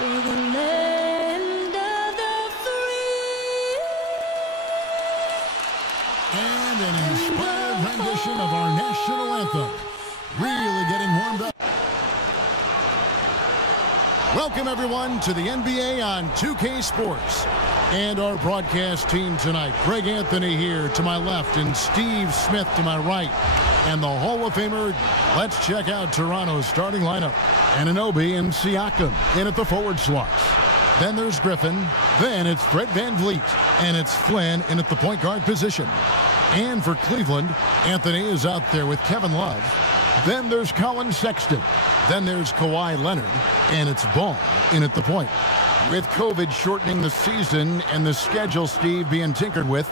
through the land of the free. And an inspired rendition of our national anthem. Really getting warmed up. Welcome, everyone, to the NBA on 2K Sports. And our broadcast team tonight. Greg Anthony here to my left and Steve Smith to my right. And the Hall of Famer, let's check out Toronto's starting lineup. Anunoby and Siakam in at the forward slots. Then there's Griffin. Then it's Fred VanVleet. And it's Flynn in at the point guard position. And for Cleveland, Anthony is out there with Kevin Love. Then there's Colin Sexton. Then there's Kawhi Leonard. And it's Ball in at the point. With COVID shortening the season and the schedule, Steve, being tinkered with,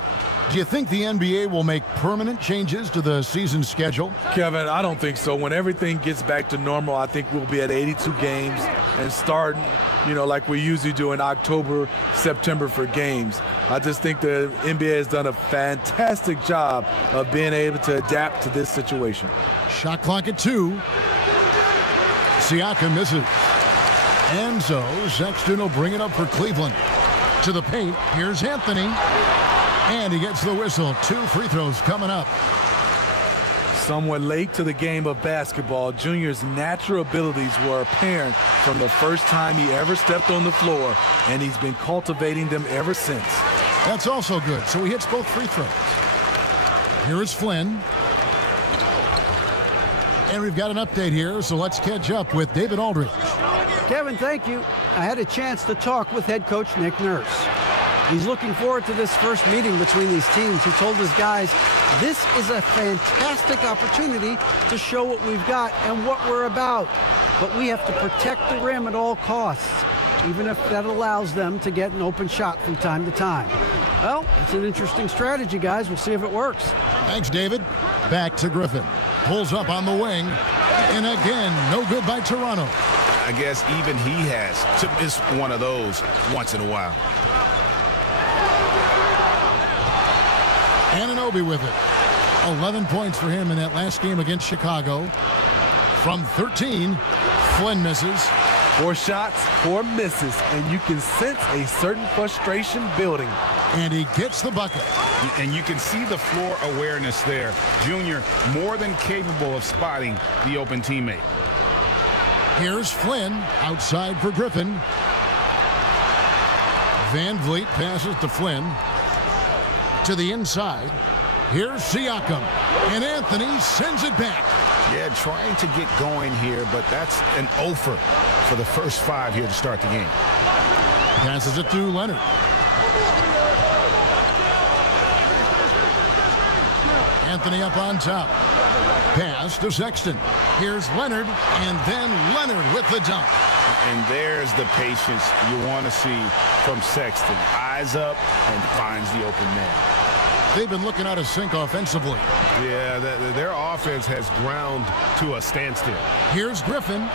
do you think the NBA will make permanent changes to the season schedule? Kevin, I don't think so. When everything gets back to normal, I think we'll be at 82 games and starting, like we usually do in October, September for games. I just think the NBA has done a fantastic job of being able to adapt to this situation. Shot clock at 2. Siakam misses. And so Sexton will bring it up for Cleveland. To the paint, here's Anthony. And he gets the whistle. 2 free throws coming up. Somewhat late to the game of basketball, Junior's natural abilities were apparent from the first time he ever stepped on the floor, and he's been cultivating them ever since. That's also good. So he hits both free throws. Here is Flynn. And we've got an update here, so let's catch up with David Aldridge. Kevin, thank you. I had a chance to talk with head coach Nick Nurse. He's looking forward to this first meeting between these teams. He told his guys, this is a fantastic opportunity to show what we've got and what we're about. But we have to protect the rim at all costs, even if that allows them to get an open shot from time to time. Well, it's an interesting strategy, guys. We'll see if it works. Thanks, David. Back to Griffin. Pulls up on the wing. And again, no good by Toronto. I guess even he has to miss one of those once in a while. Anunoby with it. 11 points for him in that last game against Chicago. From 13, Flynn misses. 4 shots, 4 misses, and you can sense a certain frustration building. And he gets the bucket. And you can see the floor awareness there. Junior more than capable of spotting the open teammate. Here's Flynn outside for Griffin. VanVleet passes to Flynn. To the inside. Here's Siakam. And Anthony sends it back. Yeah, trying to get going here, but that's an offer for the first 5 here to start the game. Passes it to Leonard. Anthony up on top. Pass to Sexton. Here's Leonard, and then Leonard with the dunk. And there's the patience you want to see from Sexton. Eyes up and finds the open man. They've been looking out of sync offensively. Yeah, their offense has ground to a standstill. Here's Griffin.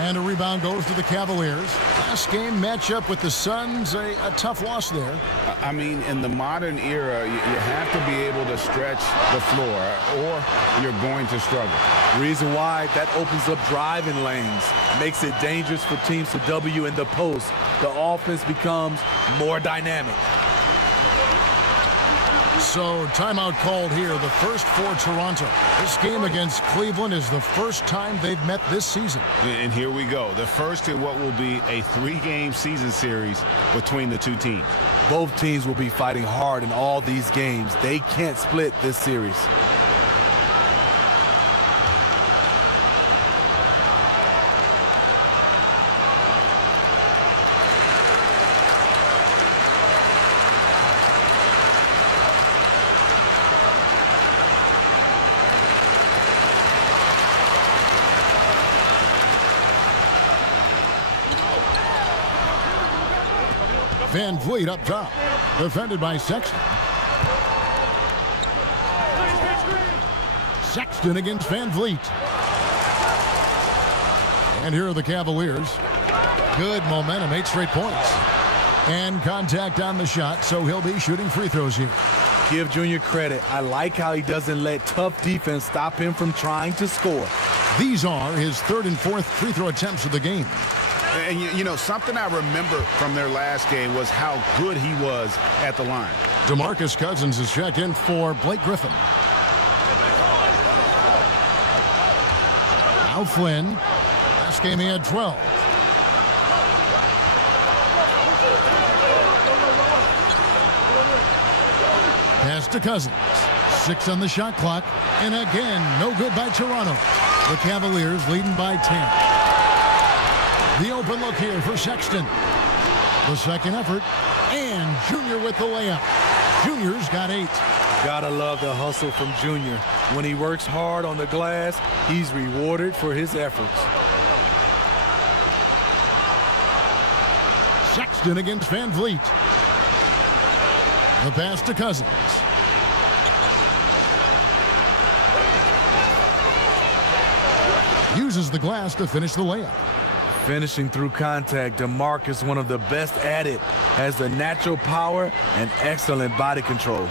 And a rebound goes to the Cavaliers. Last game matchup with the Suns, a tough loss there. I mean, in the modern era, you have to be able to stretch the floor or you're going to struggle. Reason why, that opens up driving lanes, makes it dangerous for teams to W in the post. The offense becomes more dynamic. So timeout called here, the first for Toronto. This game against Cleveland is the first time they've met this season. And here we go, the first in what will be a 3-game season series between the two teams. Both teams will be fighting hard in all these games. They can't split this series. VanVleet up top, defended by Sexton. Sexton against VanVleet. And here are the Cavaliers. Good momentum, 8 straight points. And contact on the shot, so he'll be shooting free throws here. Give Junior credit. I like how he doesn't let tough defense stop him from trying to score. These are his 3rd and 4th free throw attempts of the game. And, you know, something I remember from their last game was how good he was at the line. DeMarcus Cousins is checked in for Blake Griffin. Now Flynn. Last game he had 12. Pass to Cousins. 6 on the shot clock. And again, no good by Toronto. The Cavaliers leading by 10. The open look here for Sexton. The second effort. And Junior with the layup. Junior's got 8. Gotta love the hustle from Junior. When he works hard on the glass, he's rewarded for his efforts. Sexton against Van Vliet. The pass to Cousins. Uses the glass to finish the layup. Finishing through contact, DeMarcus, one of the best at it, has the natural power and excellent body control.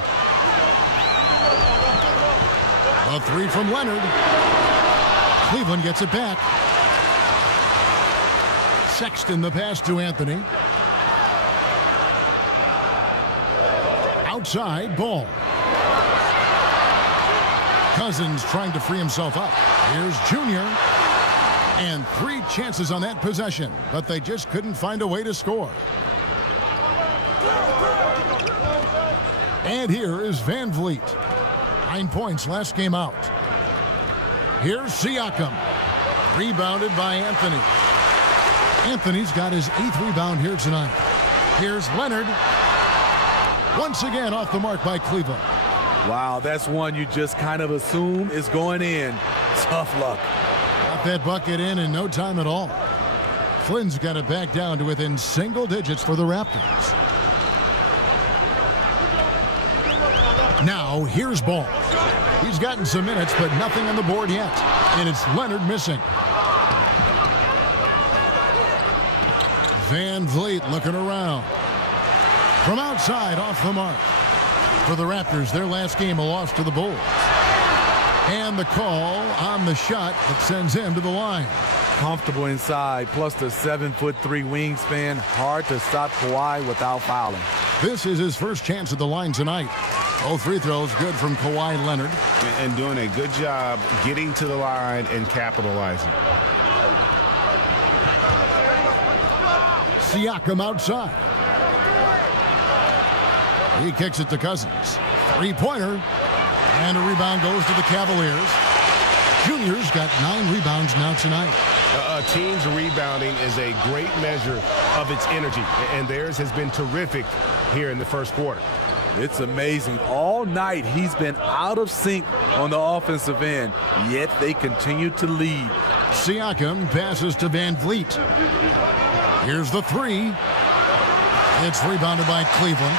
A 3 from Leonard. Cleveland gets it back. Sexton the pass to Anthony. Outside, Ball. Cousins trying to free himself up. Here's Junior. And 3 chances on that possession, but they just couldn't find a way to score. And here is Van Vliet. 9 points last game out. Here's Siakam. Rebounded by Anthony. Anthony's got his 8th rebound here tonight. Here's Leonard. Once again off the mark by Cleveland. Wow, that's one you just kind of assume is going in. Tough luck. Got that bucket in no time at all. Flynn's got it back down to within single digits for the Raptors. Now here's Ball. He's gotten some minutes, but nothing on the board yet. And it's Leonard missing. Van Vliet looking around. From outside, off the mark. For the Raptors, their last game, a loss to the Bulls. And the call on the shot that sends him to the line. Comfortable inside, plus the 7'3" wingspan. Hard to stop Kawhi without fouling. This is his first chance at the line tonight. Both free throws good from Kawhi Leonard. And doing a good job getting to the line and capitalizing. Siakam outside. He kicks it to Cousins. 3-pointer. And a rebound goes to the Cavaliers. Junior's got 9 rebounds now tonight. A team's rebounding is a great measure of its energy, and theirs has been terrific here in the first quarter. It's amazing. All night he's been out of sync on the offensive end, yet they continue to lead. Siakam passes to Van Vliet. Here's the 3. It's rebounded by Cleveland.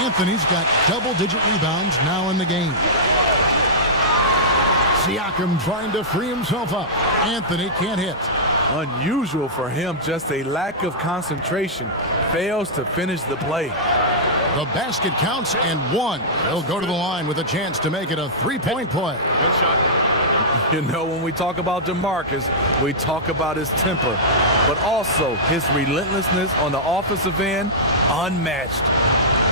Anthony's got double-digit rebounds now in the game. Siakam trying to free himself up. Anthony can't hit. Unusual for him, just a lack of concentration. Fails to finish the play. The basket counts and 1. He'll go to the line with a chance to make it a 3-point play. Good shot. You know, when we talk about DeMarcus, we talk about his temper, but also his relentlessness on the offensive end, unmatched.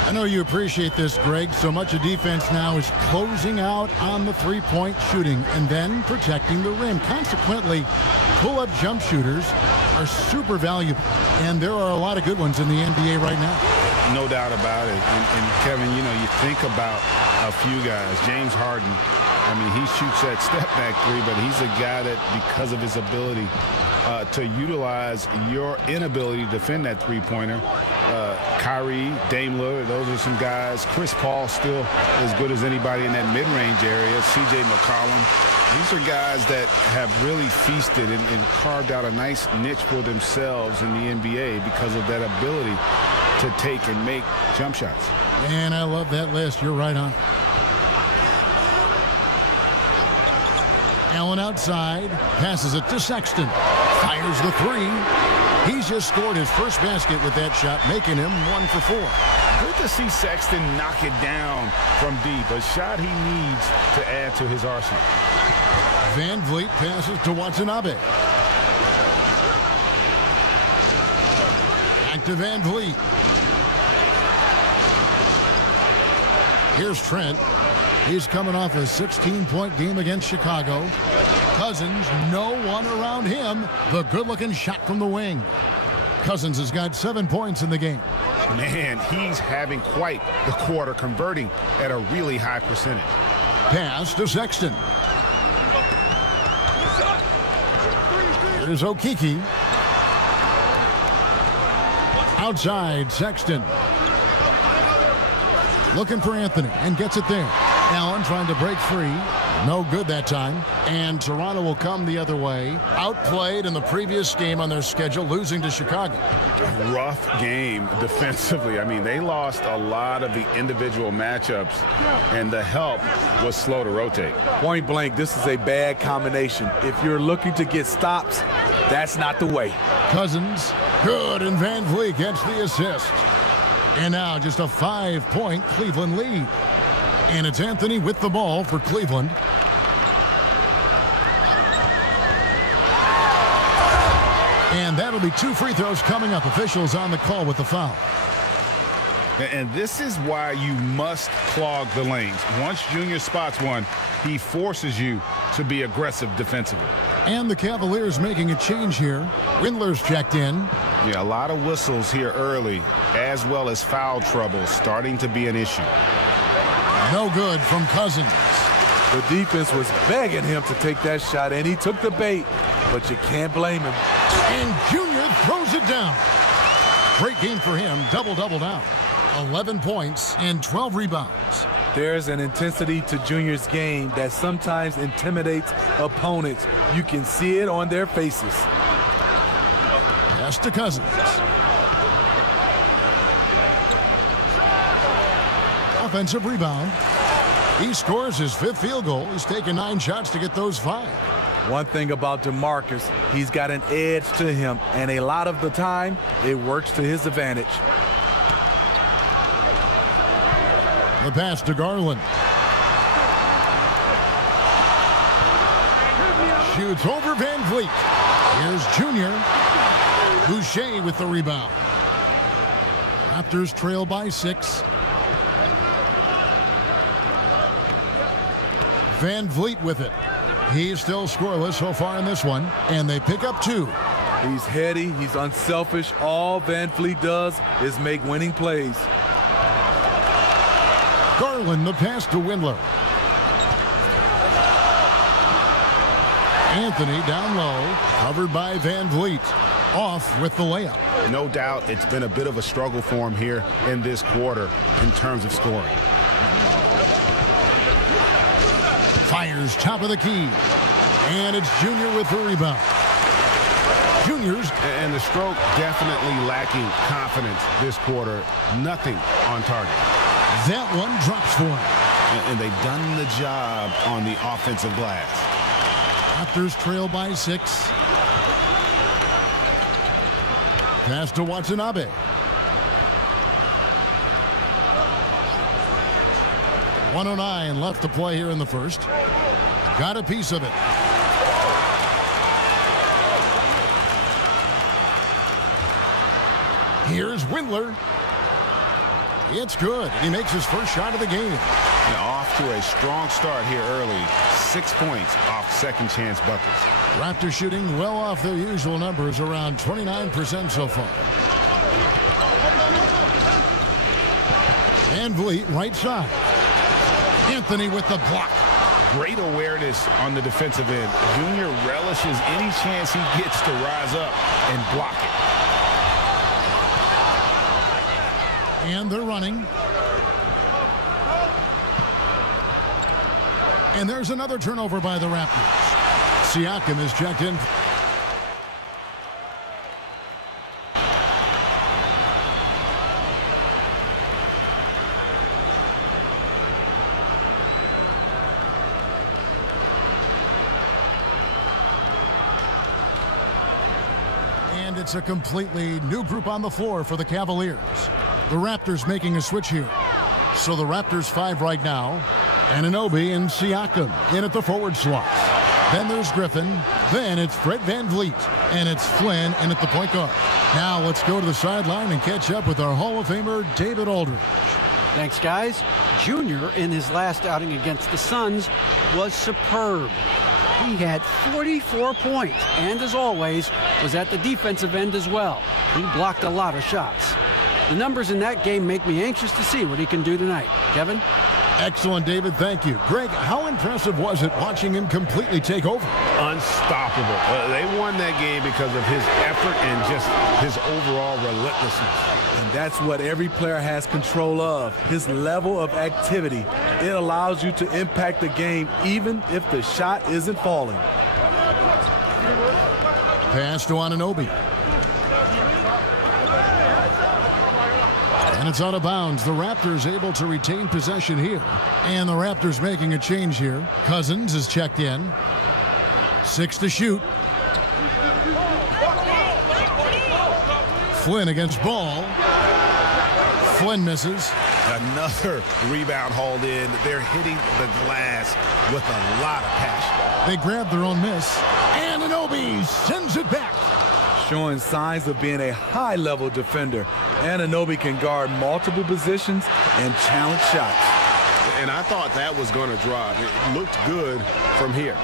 I know you appreciate this, Greg. So much of defense now is closing out on the 3-point shooting and then protecting the rim. Consequently, pull-up jump shooters are super valuable, and there are a lot of good ones in the NBA right now. No doubt about it. And Kevin, you know, you think about a few guys. James Harden, I mean, he shoots that step-back 3, but he's a guy that, because of his ability to utilize your inability to defend that 3-pointer, Kyrie, Dame Lillard, those are some guys. Chris Paul still as good as anybody in that mid-range area. C.J. McCollum. These are guys that have really feasted and carved out a nice niche for themselves in the NBA because of that ability to take and make jump shots. And I love that list. You're right on. Allen outside, passes it to Sexton. Fires the 3. He's just scored his first basket with that shot, making him 1 for 4. Good to see Sexton knock it down from deep. A shot he needs to add to his arsenal. Van Vliet passes to Watanabe. Back to Van Vliet. Here's Trent. He's coming off a 16-point game against Chicago. Cousins, no one around him. The good-looking shot from the wing. Cousins has got 7 points in the game. Man, he's having quite the quarter, converting at a really high percentage. Pass to Sexton. Here's Okeke. Outside, Sexton. Looking for Anthony and gets it there. Allen trying to break free. No good that time. And Toronto will come the other way. Outplayed in the previous game on their schedule, losing to Chicago. Rough game defensively. I mean, they lost a lot of the individual matchups, and the help was slow to rotate. Point blank, this is a bad combination. If you're looking to get stops, that's not the way. Cousins, good, and Van Vliet gets the assist. And now just a 5-point Cleveland lead. And it's Anthony with the ball for Cleveland. And that'll be 2 free throws coming up. Officials on the call with the foul. And this is why you must clog the lanes. Once Junior spots one, he forces you to be aggressive defensively. And the Cavaliers making a change here. Windler's checked in. Yeah, a lot of whistles here early, as well as foul trouble starting to be an issue. No good from Cousins. The defense was begging him to take that shot, and he took the bait, but you can't blame him. And Junior throws it down. Great game for him. Double-double now. 11 points and 12 rebounds. There's an intensity to Junior's game that sometimes intimidates opponents. You can see it on their faces. Pass to Cousins. Offensive rebound. He scores his 5th field goal. He's taken 9 shots to get those 5. One thing about DeMarcus, he's got an edge to him, and a lot of the time, it works to his advantage. The pass to Garland. Shoots over Van Vliet. Here's Junior. Boucher with the rebound. Raptors trail by 6. Van Vliet with it. He's still scoreless so far in this one, and they pick up 2. He's heady, he's unselfish. All Van Vliet does is make winning plays. Garland, the pass to Windler. Anthony down low, covered by Van Vliet. Off with the layup. No doubt it's been a bit of a struggle for him here in this quarter in terms of scoring. Fires top of the key. And it's Junior with the rebound. Junior's. And the stroke definitely lacking confidence this quarter. Nothing on target. That one drops for him. And they've done the job on the offensive glass. Raptors trail by 6. Pass to Watanabe. .109 left to play here in the first. Got a piece of it. Here's Windler. It's good. He makes his first shot of the game. Now off to a strong start here early. 6 points off second chance buckets. Raptors shooting well off their usual numbers, around 29% so far. Van Vliet right side. Anthony with the block. Great awareness on the defensive end. Junior relishes any chance he gets to rise up and block it. And they're running. And there's another turnover by the Raptors. Siakam is checked in. And it's a completely new group on the floor for the Cavaliers. The Raptors making a switch here. So the Raptors 5 right now. Anunoby and Siakam in at the forward slot. Then there's Griffin. Then it's Fred Van Vliet. And it's Flynn in at the point guard. Now let's go to the sideline and catch up with our Hall of Famer, David Aldridge. Thanks, guys. Junior, in his last outing against the Suns, was superb. He had 44 points, and as always, was at the defensive end as well. He blocked a lot of shots. The numbers in that game make me anxious to see what he can do tonight. Kevin? Excellent, David. Thank you. Greg, how impressive was it watching him completely take over? Unstoppable. They won that game because of his effort and just his overall relentlessness. And that's what every player has control of, his level of activity. It allows you to impact the game even if the shot isn't falling. Pass to Anunoby. And it's out of bounds. The Raptors able to retain possession here. And the Raptors making a change here. Cousins is checked in. 6 to shoot. Flynn against Ball. Flynn misses. Another rebound hauled in. They're hitting the glass with a lot of passion. They grab their own miss. And Anunoby sends it back. Showing signs of being a high-level defender. Anunoby can guard multiple positions and challenge shots. And I thought that was going to drop. It looked good from here.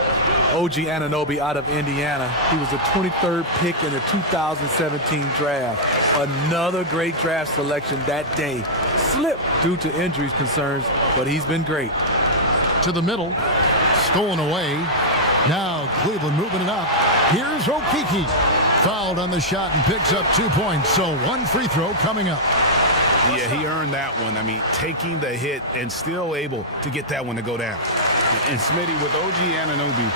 OG Anunoby out of Indiana. He was the 23rd pick in the 2017 draft. Another great draft selection that day. Slipped due to injuries concerns, but he's been great. To the middle. Stolen away. Now Cleveland moving it up. Here's Okeke. Fouled on the shot and picks up 2 points. So one free throw coming up. Yeah, he earned that one. I mean, taking the hit and still able to get that one to go down. And Smitty, with OG Anunoby,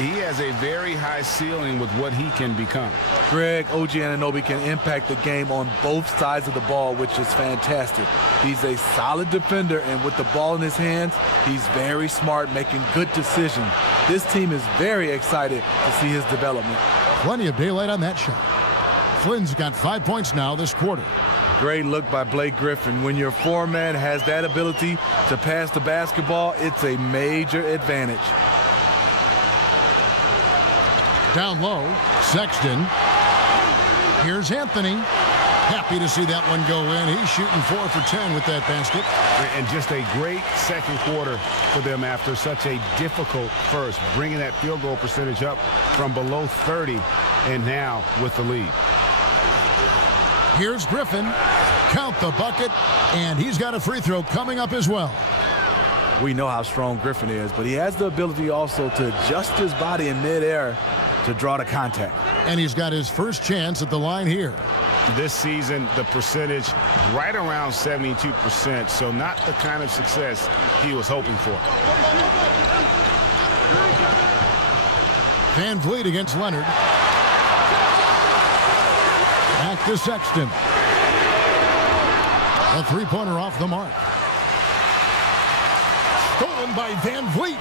he has a very high ceiling with what he can become. Greg, OG Anunoby can impact the game on both sides of the ball, which is fantastic. He's a solid defender, and with the ball in his hands, he's very smart, making good decisions. This team is very excited to see his development. Plenty of daylight on that shot. Flynn's got 5 points now this quarter. Great look by Blake Griffin. When your foreman has that ability to pass the basketball, it's a major advantage. Down low, Sexton. Here's Anthony. Happy to see that one go in. He's shooting 4 for 10 with that basket. And just a great second quarter for them after such a difficult first, bringing that field goal percentage up from below 30 and now with the lead. Here's Griffin. Count the bucket, and he's got a free throw coming up as well. We know how strong Griffin is, but he has the ability also to adjust his body in midair to draw the contact. And he's got his first chance at the line here. This season, the percentage right around 72%, so not the kind of success he was hoping for. Van Vliet against Leonard. Back to Sexton. A three-pointer off the mark. Stolen by Van Vliet.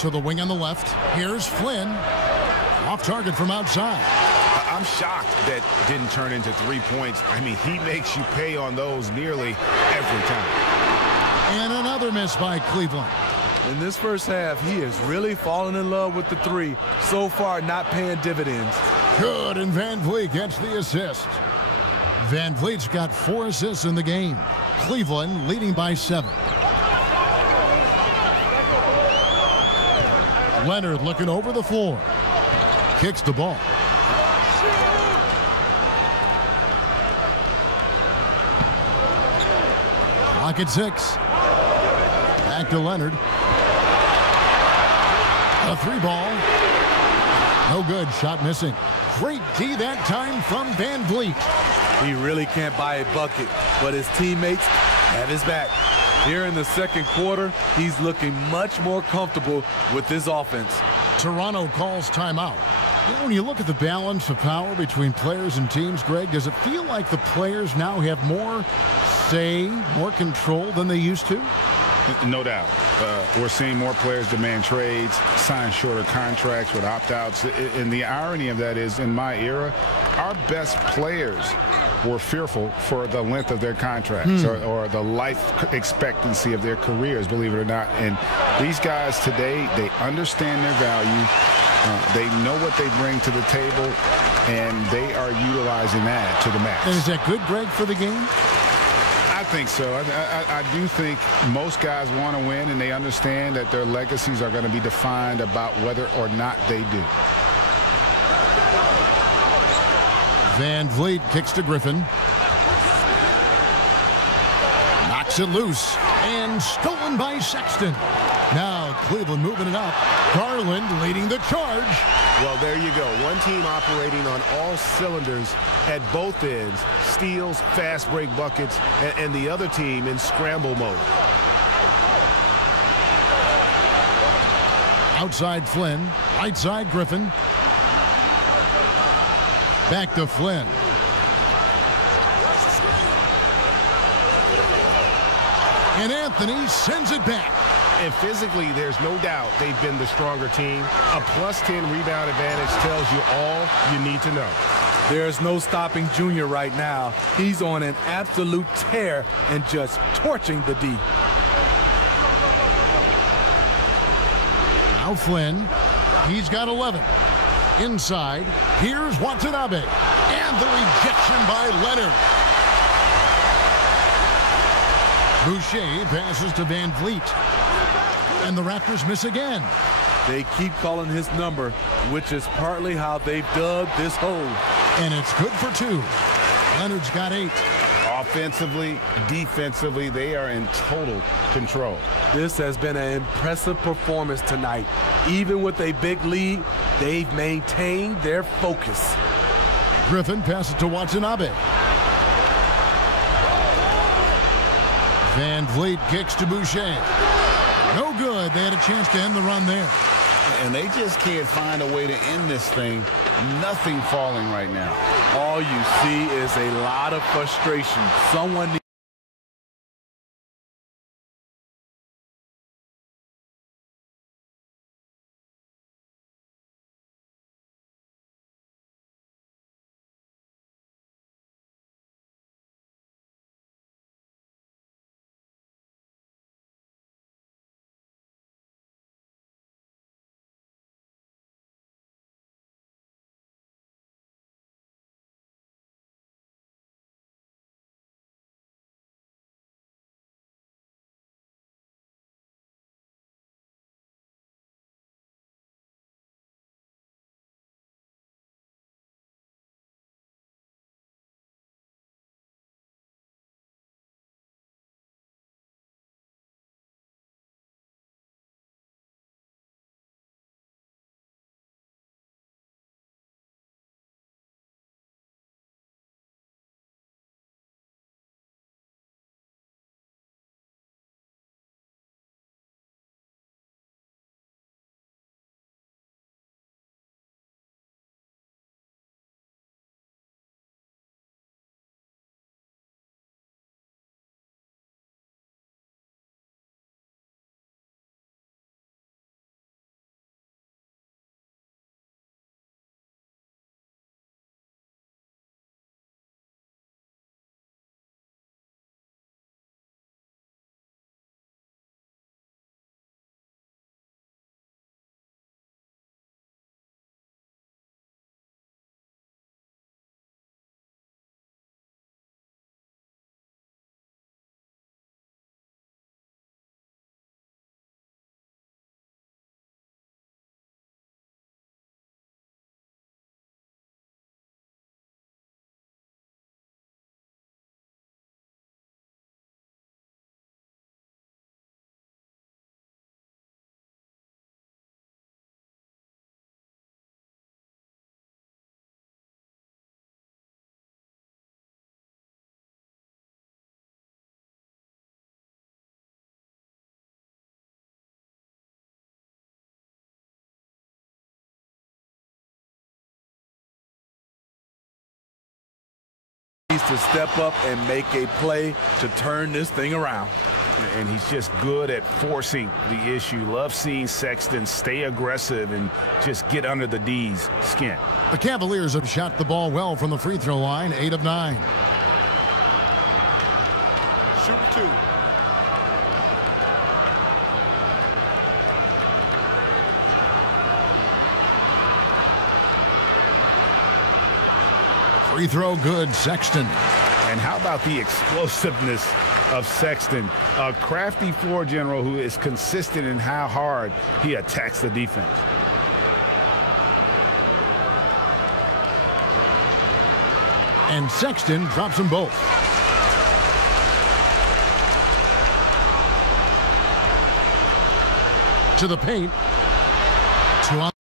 To the wing on the left. Here's Flynn. Off target from outside. I'm shocked that didn't turn into 3 points. I mean, he makes you pay on those nearly every time. And another miss by Cleveland. In this first half, he is really falling in love with the three. So far, not paying dividends. Good, and Van Vliet gets the assist. Van Vliet's got 4 assists in the game. Cleveland leading by 7. Leonard looking over the floor. Kicks the ball. Clock at 6. Back to Leonard. A 3-ball. No good. Shot missing. Great D that time from Van Vliet. He really can't buy a bucket, but his teammates have his back. Here in the second quarter, he's looking much more comfortable with his offense. Toronto calls timeout. You know, when you look at the balance of power between players and teams, Greg, does it feel like the players now have more say, more control than they used to? No doubt. We're seeing more players demand trades, sign shorter contracts with opt-outs. And the irony of that is, in my era, our best players were fearful for the length of their contracts or the life expectancy of their careers, believe it or not. And these guys today, they understand their value. They know what they bring to the table, and they are utilizing that to the max. And is that good, Greg, for the game? I think so. I do think most guys want to win, and they understand that their legacies are going to be defined about whether or not they do. Van Vliet kicks to Griffin. Knocks it loose. And stolen by Sexton. Now Cleveland moving it up. Garland leading the charge. Well, there you go. One team operating on all cylinders at both ends. Steals, fast break buckets, and the other team in scramble mode. Outside Flynn. Right side Griffin. Back to Flynn. And Anthony sends it back. And physically, there's no doubt they've been the stronger team. A +10 rebound advantage tells you all you need to know. There's no stopping Junior right now. He's on an absolute tear and just torching the D. Now Flynn. He's got 11. Inside. Here's Watanabe. And the rejection by Leonard. Boucher passes to Van Vliet. And the Raptors miss again. They keep calling his number, which is partly how they've dug this hole. And it's good for 2. Leonard's got 8. Offensively, defensively, they are in total control. This has been an impressive performance tonight. Even with a big lead, they've maintained their focus. Griffin passes to Watanabe. Van Vliet kicks to Boucher. No good. They had a chance to end the run there. And they just can't find a way to end this thing. Nothing falling right now. All you see is a lot of frustration. Someone needs to step up and make a play to turn this thing around. And he's just good at forcing the issue. Love seeing Sexton stay aggressive and just get under the D's skin. The Cavaliers have shot the ball well from the free throw line, 8 of 9. Shoot 2. Free throw good, Sexton. And how about the explosiveness of Sexton? A crafty floor general who is consistent in how hard he attacks the defense. And Sexton drops them both. To the paint. To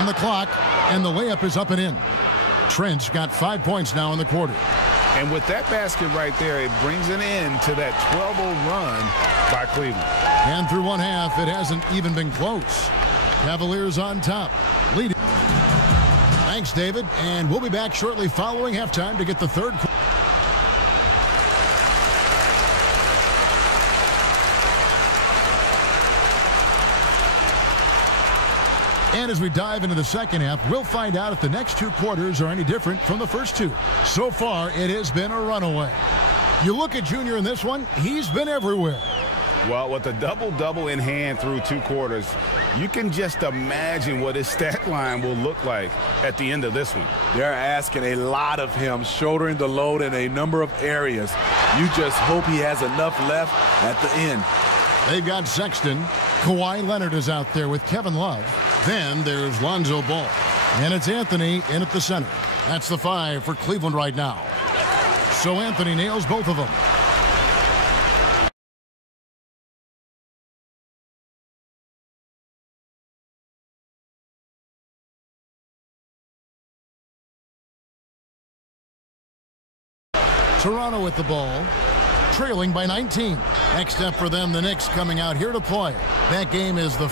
on the clock, and the layup is up and in. Trent's got 5 points now in the quarter. And with that basket right there, it brings an end to that 12-0 run by Cleveland. And through one half, it hasn't even been close. Cavaliers on top, leading. Thanks, David. And we'll be back shortly following halftime to get the third quarter. And as we dive into the second half, we'll find out if the next two quarters are any different from the first two. So far, it has been a runaway. You look at Junior in this one, he's been everywhere. Well, with a double-double in hand through two quarters, you can just imagine what his stat line will look like at the end of this one. They're asking a lot of him, shouldering the load in a number of areas. You just hope he has enough left at the end. They've got Sexton. Kawhi Leonard is out there with Kevin Love. Then there's Lonzo Ball. And it's Anthony in at the center. That's the 5 for Cleveland right now. So Anthony nails both of them. Toronto with the ball, trailing by 19. Next up for them, the Knicks coming out here to play. That game is the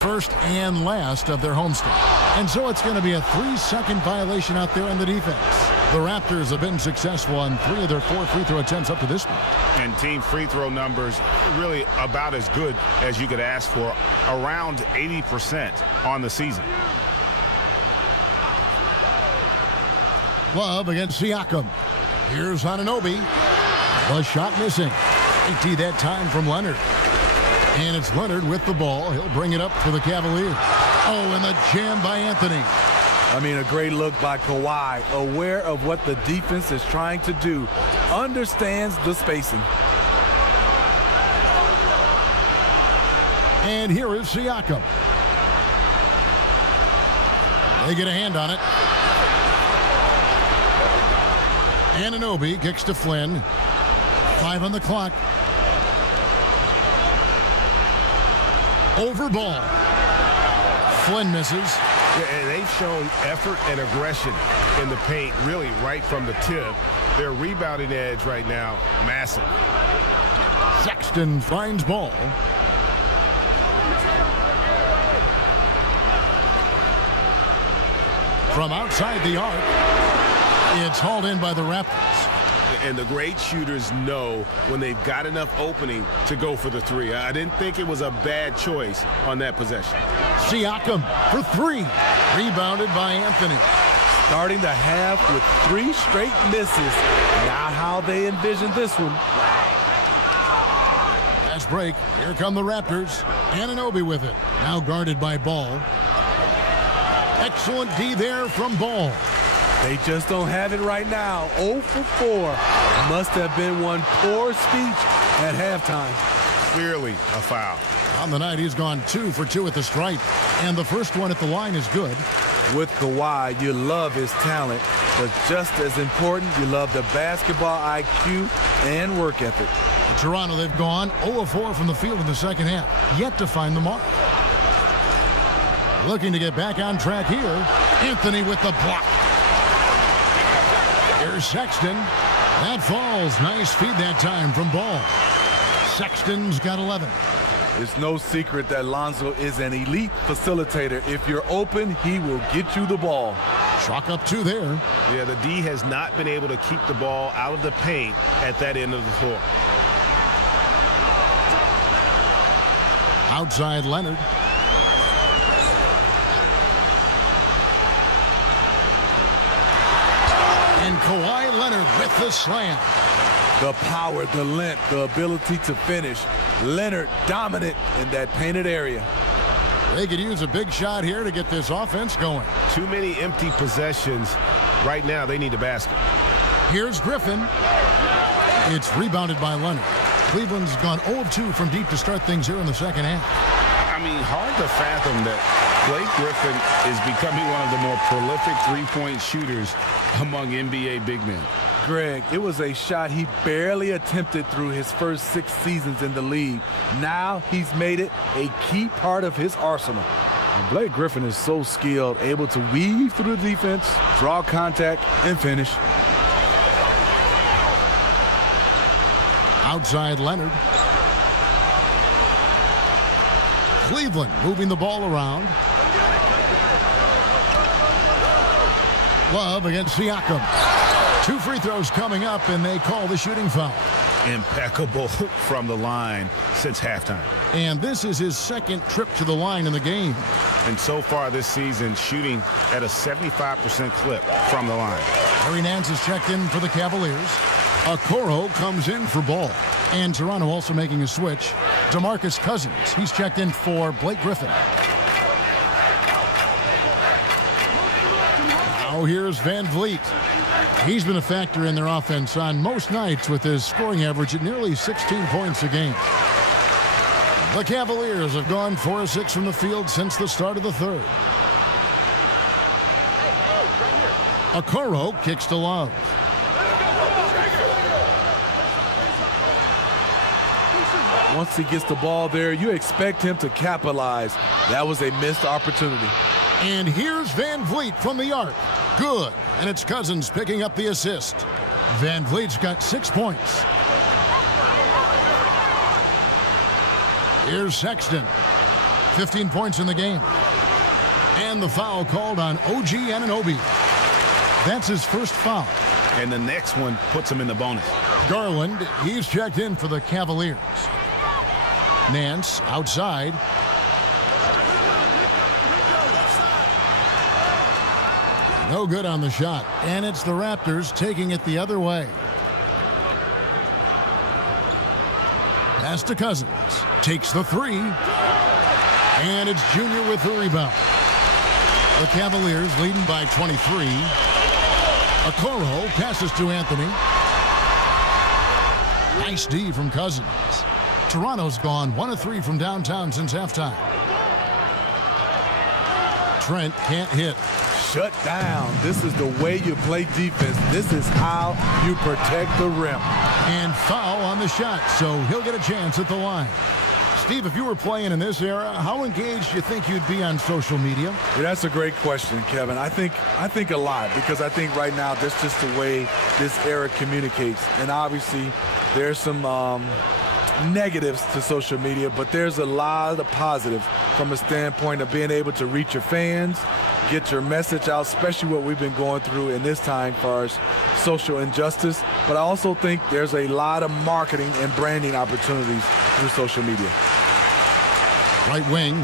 first and last of their homestand. And so it's going to be a 3-second violation out there on the defense. The Raptors have been successful on 3 of their 4 free throw attempts up to this point. And team free throw numbers really about as good as you could ask for, around 80% on the season. Love against Siakam. Here's Anunoby. The shot missing. 80 that time from Leonard. And it's Leonard with the ball. He'll bring it up for the Cavaliers. Oh, and the jam by Anthony. I mean, a great look by Kawhi, aware of what the defense is trying to do, understands the spacing. And here is Siakam. They get a hand on it. Anunoby kicks to Flynn. 5 on the clock. Over ball. Flynn misses. And they've shown effort and aggression in the paint, really right from the tip. Their rebounding edge right now, massive. Sexton finds ball. From outside the arc, it's hauled in by the Raptors. And the great shooters know when they've got enough opening to go for the 3. I didn't think it was a bad choice on that possession. Siakam for 3. Rebounded by Anthony. Starting the half with 3 straight misses. Not how they envisioned this one. Fast break. Here come the Raptors. Anunoby with it. Now guarded by Ball. Excellent D there from Ball. They just don't have it right now. 0 for 4. Must have been one poor speech at halftime. Clearly a foul. On the night, he's gone 2 for 2 at the stripe. And the first one at the line is good. With Kawhi, you love his talent, but just as important, you love the basketball IQ and work ethic. Toronto, they've gone 0 of 4 from the field in the second half. Yet to find the mark. Looking to get back on track here. Anthony with the block. Here's Sexton. That falls. Nice feed that time from Ball. Sexton's got 11. It's no secret that Lonzo is an elite facilitator. If you're open, he will get you the ball. Chalk up 2 there. Yeah, the D has not been able to keep the ball out of the paint at that end of the floor. Outside Leonard. And Kawhi Leonard with the slam. The power, the length, the ability to finish. Leonard dominant in that painted area. They could use a big shot here to get this offense going. Too many empty possessions. Right now, they need a basket. Here's Griffin. It's rebounded by Leonard. Cleveland's gone 0 of 2 from deep to start things here in the second half. I mean, hard to fathom that Blake Griffin is becoming one of the more prolific three-point shooters among NBA big men. Greg, it was a shot he barely attempted through his first 6 seasons in the league. Now he's made it a key part of his arsenal. And Blake Griffin is so skilled, able to weave through the defense, draw contact, and finish. Outside Leonard. Cleveland moving the ball around. Love against Siakam. 2 free throws coming up, and they call the shooting foul. Impeccable from the line since halftime. And this is his second trip to the line in the game. And so far this season, shooting at a 75% clip from the line. Larry Nance is checked in for the Cavaliers. Okoro comes in for Ball. And Toronto also making a switch. DeMarcus Cousins, he's checked in for Blake Griffin. Now here's Van Vliet. He's been a factor in their offense on most nights with his scoring average at nearly 16 points a game. The Cavaliers have gone 4 of 6 from the field since the start of the third. Okoro kicks to Love. Once he gets the ball there, you expect him to capitalize. That was a missed opportunity. And here's Van Vliet from the arc. Good. And it's Cousins picking up the assist. Van Vliet's got 6 points. Here's Sexton. 15 points in the game. And the foul called on OG Anunoby. That's his first foul. And the next one puts him in the bonus. Garland, he's checked in for the Cavaliers. Nance outside. No good on the shot. And it's the Raptors taking it the other way. Pass to Cousins. Takes the 3. And it's Junior with the rebound. The Cavaliers leading by 23. Okoro passes to Anthony. Nice D from Cousins. Toronto's gone 1 of 3 from downtown since halftime. Trent can't hit. Shut down. This is the way you play defense. This is how you protect the rim. And foul on the shot, so he'll get a chance at the line. Steve, if you were playing in this era, how engaged do you think you'd be on social media? Yeah, that's a great question, Kevin. I think a lot, because I think right now that's just the way this era communicates. And obviously there's some negatives to social media, but there's a lot of positive from a standpoint of being able to reach your fans, get your message out, especially what we've been going through in this time for our social injustice. But I also think there's a lot of marketing and branding opportunities through social media. Right wing.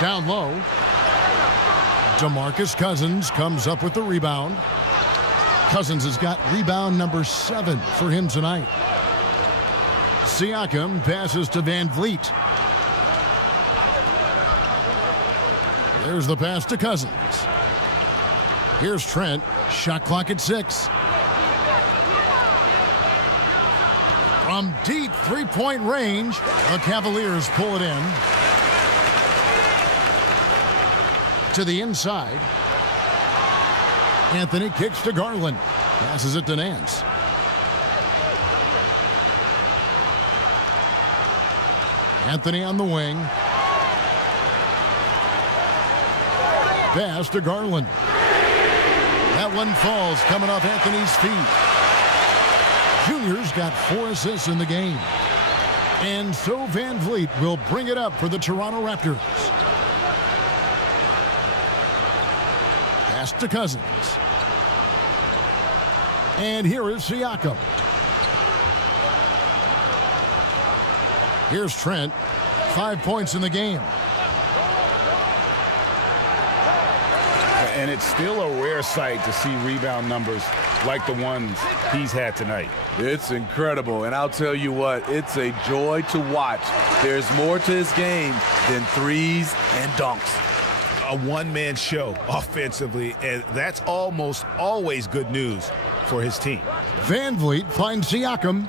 Down low. DeMarcus Cousins comes up with the rebound. Cousins has got rebound number 7 for him tonight. Siakam passes to Van Vliet. There's the pass to Cousins. Here's Trent. Shot clock at 6. From deep three-point range, the Cavaliers pull it in. To the inside. Anthony kicks to Garland. Passes it to Nance. Anthony on the wing. Pass to Garland. That one falls coming off Anthony's feet. Junior's got 4 assists in the game. And so Van Vliet will bring it up for the Toronto Raptors. Pass to Cousins. And here is Siakam. Here's Trent. 5 points in the game. And it's still a rare sight to see rebound numbers like the ones he's had tonight. It's incredible, and I'll tell you what, it's a joy to watch. There's more to his game than threes and dunks. A one-man show offensively, and that's almost always good news for his team. Van Vliet finds Siakam.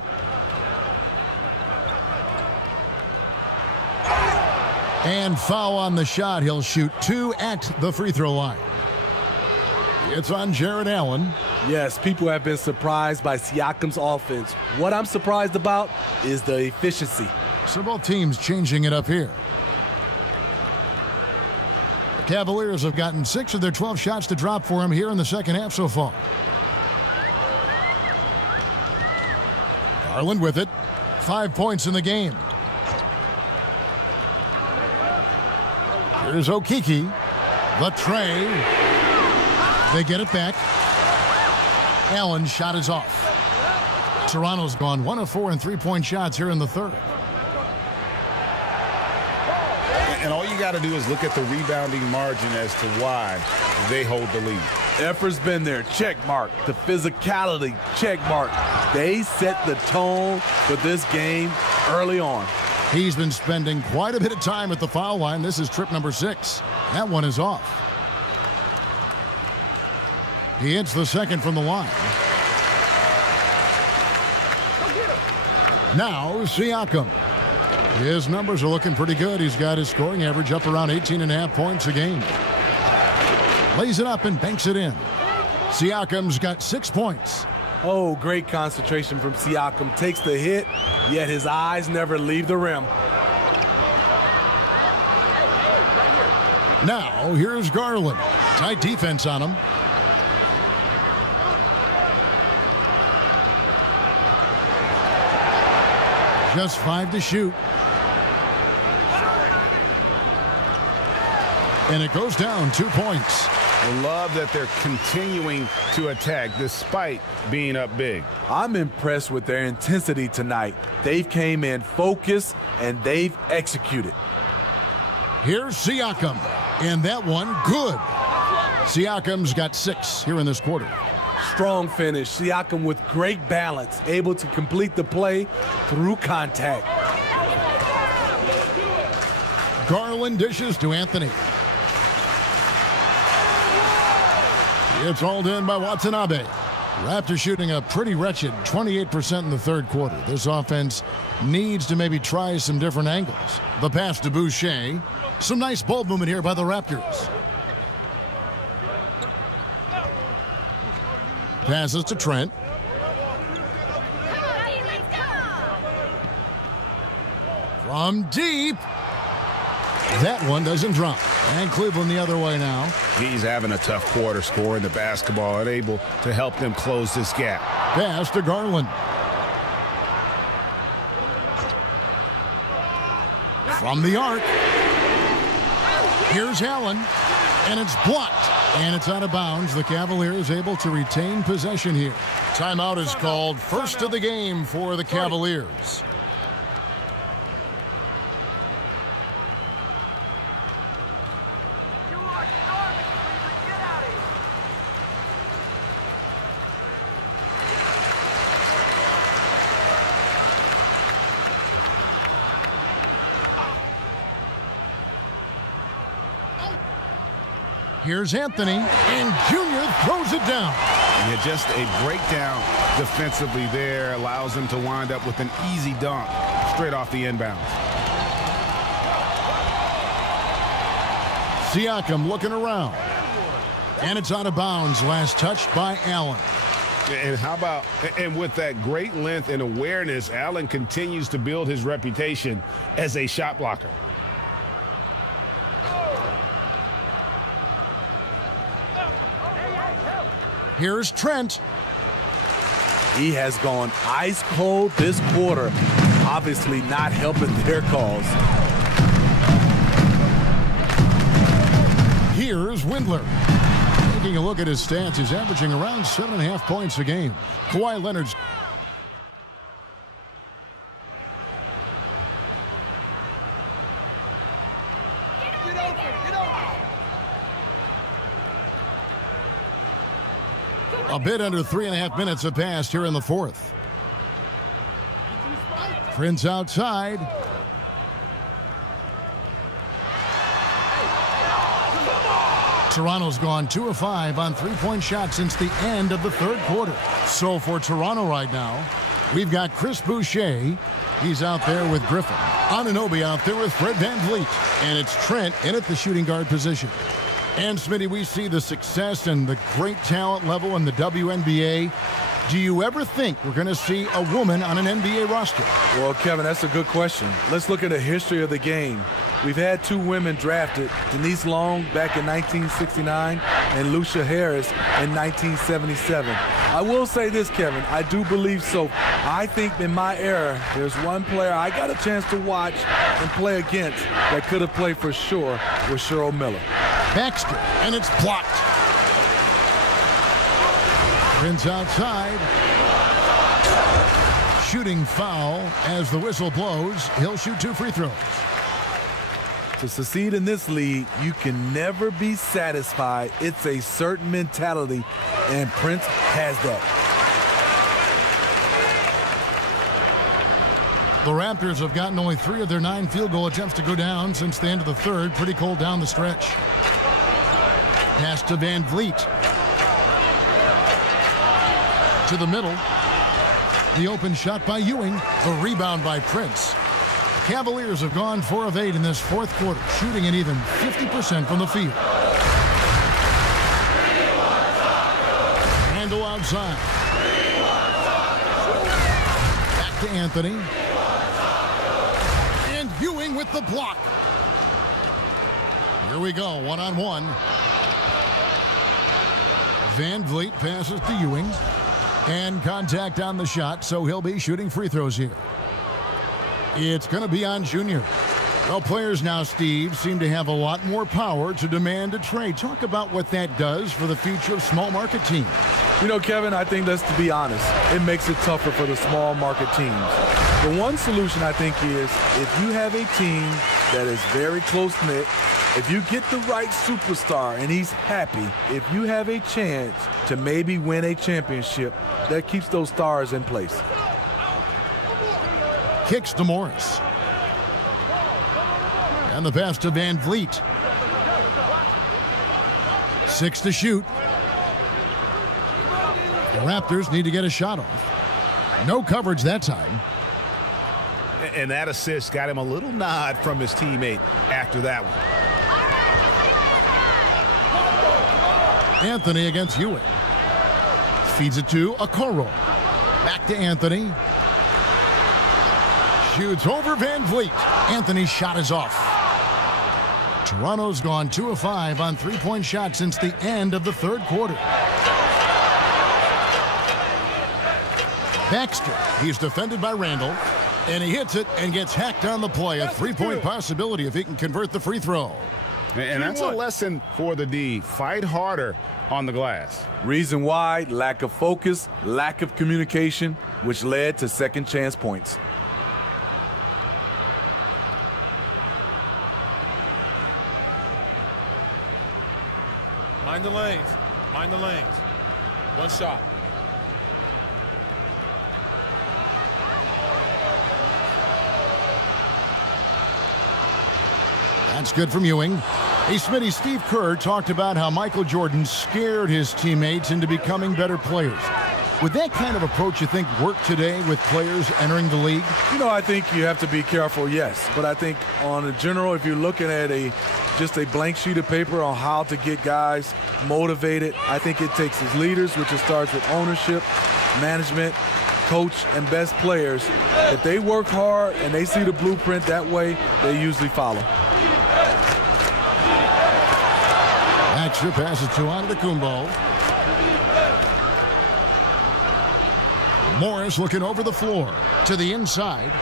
And foul on the shot. He'll shoot 2 at the free throw line. It's on Jarrett Allen. Yes, people have been surprised by Siakam's offense. What I'm surprised about is the efficiency. So both teams changing it up here. The Cavaliers have gotten 6 of their 12 shots to drop for him here in the second half so far. Garland with it. 5 points in the game. Here's Okeke. The tray. They get it back. Allen's shot is off. Toronto's gone 1 of 4 in three-point shots here in the third. And all you got to do is look at the rebounding margin as to why they hold the lead. Effort's been there, check mark. The physicality, check mark. They set the tone for this game early on. He's been spending quite a bit of time at the foul line. This is trip number 6. That one is off. He hits the second from the line. Now Siakam. His numbers are looking pretty good. He's got his scoring average up around 18.5 points a game. Lays it up and banks it in. Siakam's got 6 points. Oh, great concentration from Siakam. Takes the hit, yet his eyes never leave the rim. Now here's Garland. Tight defense on him. Just 5 to shoot. And it goes down 2 points. I love that they're continuing to attack despite being up big. I'm impressed with their intensity tonight. They've came in focused and they've executed. Here's Siakam. And that one, good. Siakam's got 6 here in this quarter. Strong finish. Siakam with great balance, able to complete the play through contact. Garland dishes to Anthony. It's all done by Watanabe. Raptors shooting a pretty wretched 28% in the third quarter. This offense needs to maybe try some different angles. The pass to Boucher. Some nice ball movement here by the Raptors. Passes to Trent. From deep. That one doesn't drop. And Cleveland the other way now. He's having a tough quarter scoring the basketball and able to help them close this gap. Pass to Garland. From the arc. Here's Allen. And it's blocked. And it's out of bounds. The Cavaliers able to retain possession here. Timeout is called. First of the game for the Cavaliers. Here's Anthony, and Junior throws it down. Yeah, just a breakdown defensively there allows them to wind up with an easy dunk straight off the inbounds. Siakam looking around. And it's out of bounds. Last touched by Allen. And how about, and with that great length and awareness, Allen continues to build his reputation as a shot blocker. Here's Trent. He has gone ice cold this quarter, obviously not helping their cause. Here's Windler. Taking a look at his stats, he's averaging around 7.5 points a game. Kawhi Leonard's a bit under 3.5 minutes have passed here in the fourth. Prince outside. Toronto's gone 2 of 5 on three-point shots since the end of the third quarter. So for Toronto right now, we've got Chris Boucher. He's out there with Griffin. Anunoby out there with Fred VanVleet. And it's Trent in at the shooting guard position. And Smitty, we see the success and the great talent level in the WNBA. Do you ever think we're going to see a woman on an NBA roster? Well, Kevin, that's a good question. Let's look at the history of the game. We've had 2 women drafted, Denise Long back in 1969 and Lucia Harris in 1977. I will say this, Kevin, I do believe so. I think in my era, there's one player I got a chance to watch and play against that could have played for sure with Cheryl Miller. Baxter, and it's blocked. Prince outside. Shooting foul as the whistle blows. He'll shoot 2 free throws. To succeed in this league, you can never be satisfied. It's a certain mentality, and Prince has that. The Raptors have gotten only 3 of their 9 field goal attempts to go down since the end of the third. Pretty cold down the stretch. Pass to VanVleet. To the middle. The open shot by Ewing. The rebound by Prince. Cavaliers have gone 4 of 8 in this fourth quarter, shooting an even 50% from the field. Handle outside. Back to Anthony. And Ewing with the block. Here we go, one-on-one. VanVleet passes to Ewing. And contact on the shot, so he'll be shooting free throws here. It's going to be on Junior. Well, players now, Steve, seem to have a lot more power to demand a trade. Talk about what that does for the future of small market teams. You know, Kevin, I think that's, to be honest, it makes it tougher for the small market teams. The one solution, I think, is if you have a team that is very close-knit, if you get the right superstar and he's happy, if you have a chance to maybe win a championship, that keeps those stars in place. Kicks to Morris. And the pass to VanVleet. 6 to shoot. The Raptors need to get a shot off. No coverage that time. And that assist got him a little nod from his teammate after that one. Anthony against Ewing. Feeds it to Okoro. Back to Anthony. Shoots over VanVleet. Anthony's shot is off. Toronto's gone 2 of 5 on three-point shots since the end of the third quarter. Baxter, he's defended by Randall, and he hits it and gets hacked on the play. A three-point possibility if he can convert the free throw. And that's a lesson for the D. Fight harder on the glass. Reason why: lack of focus, lack of communication, which led to second chance points. Mind the lanes. Mind the lanes. One shot. That's good from Ewing. Hey, Smitty, Steve Kerr talked about how Michael Jordan scared his teammates into becoming better players. Would that kind of approach, you think, work today with players entering the league? You know, I think you have to be careful, yes. But I think on a general, if you're looking at just a blank sheet of paper on how to get guys motivated, I think it takes his leaders, which it starts with ownership, management, coach, and best players. If they work hard and they see the blueprint that way, they usually follow. Baxter passes to Antetokounmpo. Morris looking over the floor to the inside.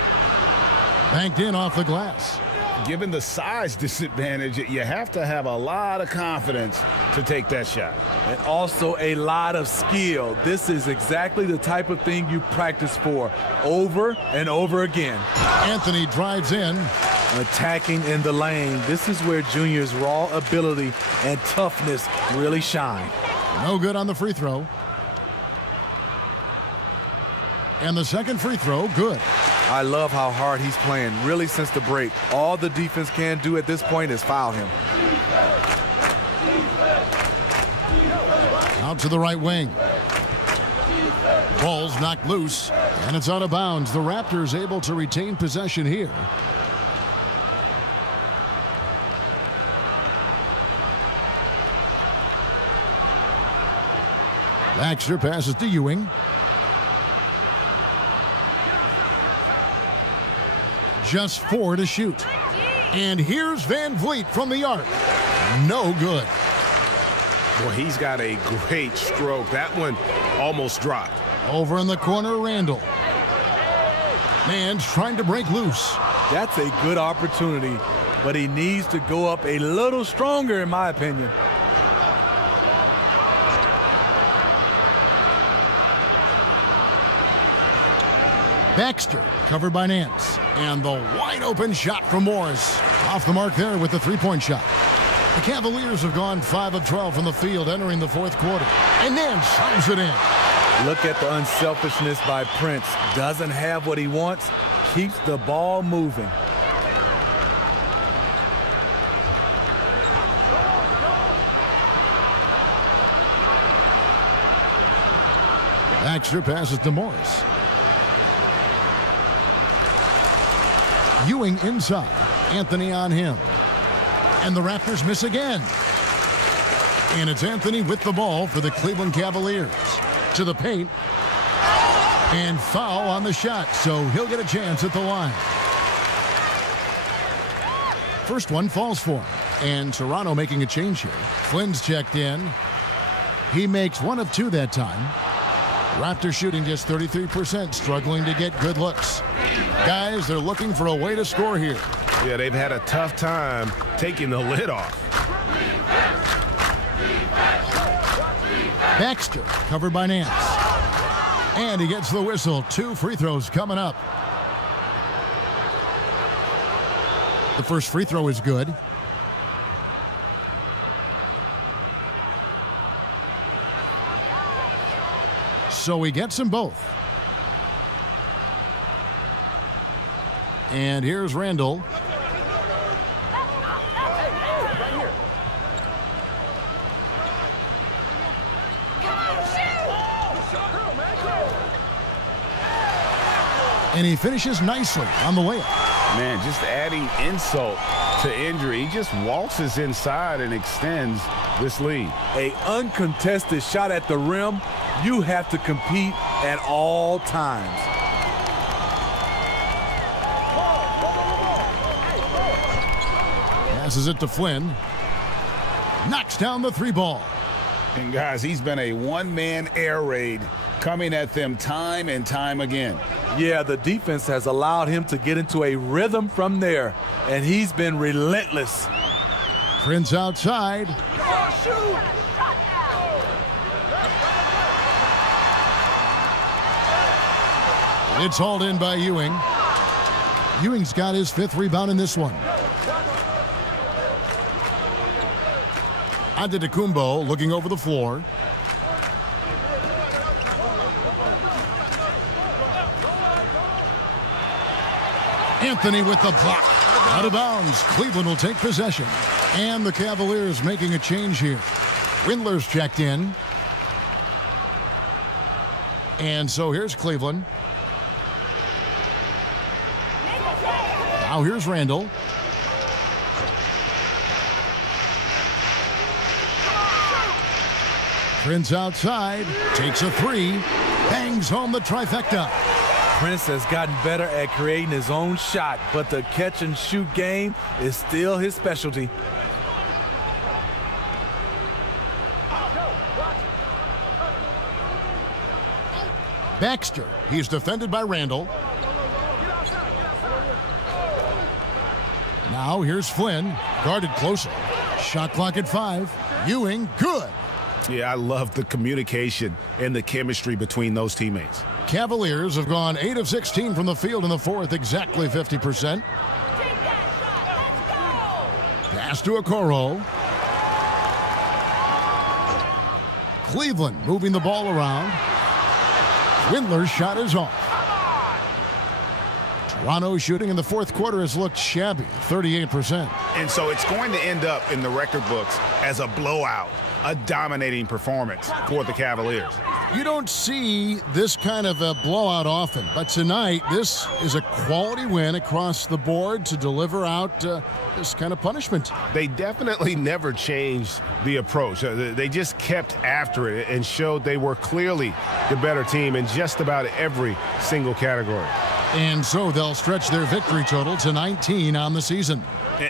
Banked in off the glass. Given the size disadvantage, you have to have a lot of confidence to take that shot. And also a lot of skill. This is exactly the type of thing you practice for over and over again. Anthony drives in. Attacking in the lane. This is where Junior's raw ability and toughness really shine. No good on the free throw. And the second free throw, good. I love how hard he's playing, really, since the break. All the defense can do at this point is foul him. Out to the right wing. Ball's knocked loose, and it's out of bounds. The Raptors able to retain possession here. Baxter passes to Ewing. Just 4 to shoot. And here's Van Vliet from the arc. No good. Boy, he's got a great stroke. That one almost dropped. Over in the corner, Randall. Man's trying to break loose. That's a good opportunity, but he needs to go up a little stronger, in my opinion. Baxter covered by Nance. And the wide open shot from Morris. Off the mark there with the three-point shot. The Cavaliers have gone 5 of 12 from the field entering the fourth quarter. And Nance slams it in. Look at the unselfishness by Prince. Doesn't have what he wants. Keeps the ball moving. Baxter passes to Morris. Ewing inside. Anthony on him. And the Raptors miss again. And it's Anthony with the ball for the Cleveland Cavaliers. To the paint. And foul on the shot, so he'll get a chance at the line. First one falls for him. And Toronto making a change here. Flynn's checked in. He makes 1 of 2 that time. Raptors shooting just 33%, struggling to get good looks. Guys, they're looking for a way to score here. Yeah, they've had a tough time taking the lid off. Baxter covered by Nance. And he gets the whistle. 2 free throws coming up. The first free throw is good. So he gets them both. And here's Randall. And he finishes nicely on the layup. Man, just adding insult to injury. He just waltzes inside and extends this lead. A uncontested shot at the rim. You have to compete at all times. Passes it to Flynn. Knocks down the 3 ball. And guys, he's been a one-man air raid coming at them time and time again. Yeah, the defense has allowed him to get into a rhythm from there, and he's been relentless. Prince outside. It's hauled in by Ewing. Ewing's got his 5th rebound in this one. Antetokounmpo looking over the floor. Anthony with the block. Out of bounds. Cleveland will take possession. And the Cavaliers making a change here. Windler's checked in. And so here's Cleveland. Now here's Randall. Prince outside, takes a three, bangs home the trifecta. Prince has gotten better at creating his own shot, but the catch and shoot game is still his specialty. Baxter, he's defended by Randall. Now here's Flynn, guarded closer. Shot clock at 5. Ewing, good. Yeah, I love the communication and the chemistry between those teammates. Cavaliers have gone 8 of 16 from the field in the fourth, exactly 50%. Pass to Okoro. Cleveland moving the ball around. Windler's shot is off. Toronto shooting in the fourth quarter has looked shabby, 38%. And so it's going to end up in the record books as a blowout, a dominating performance for the Cavaliers. You don't see this kind of a blowout often, but tonight this is a quality win across the board to deliver out this kind of punishment. They definitely never changed the approach. They just kept after it and showed they were clearly the better team in just about every single category. And so they'll stretch their victory total to 19 on the season.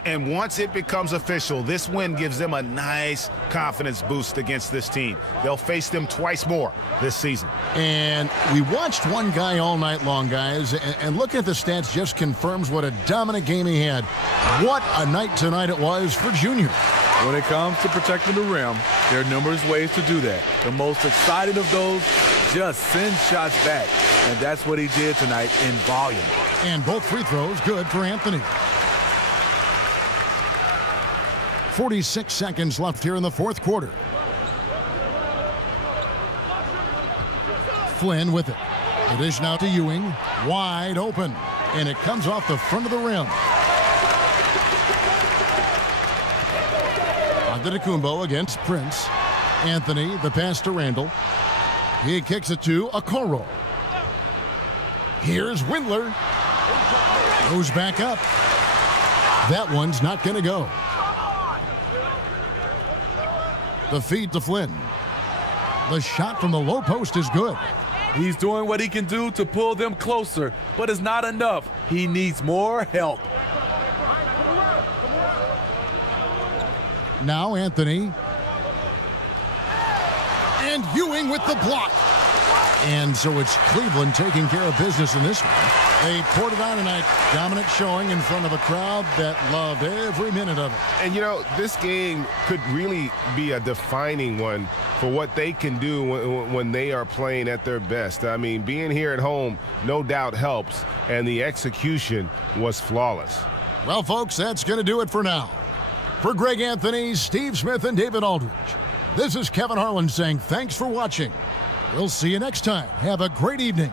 And once it becomes official, this win gives them a nice confidence boost against this team. They'll face them twice more this season. And we watched one guy all night long, guys, and looking at the stats just confirms what a dominant game he had. What a night tonight it was for Junior. When it comes to protecting the rim, there are numerous ways to do that. The most exciting of those, just send shots back. And that's what he did tonight in volume. And both free throws good for Anthony. 46 seconds left here in the fourth quarter. Flynn with it. The dish now to Ewing. Wide open. And it comes off the front of the rim. Antetokounmpo against Prince. Anthony, the pass to Randall. He kicks it to Okoro. Here's Windler. Goes back up. That one's not going to go. The feed to Flynn. The shot from the low post is good. He's doing what he can do to pull them closer, but it's not enough. He needs more help. Now Anthony. And Ewing with the block. And so it's Cleveland taking care of business in this one. They poured it on tonight. Dominant showing in front of a crowd that loved every minute of it. And, you know, this game could really be a defining one for what they can do when they are playing at their best. I mean, being here at home no doubt helps, and the execution was flawless. Well, folks, that's going to do it for now. For Greg Anthony, Steve Smith, and David Aldridge, this is Kevin Harlan saying thanks for watching. We'll see you next time. Have a great evening.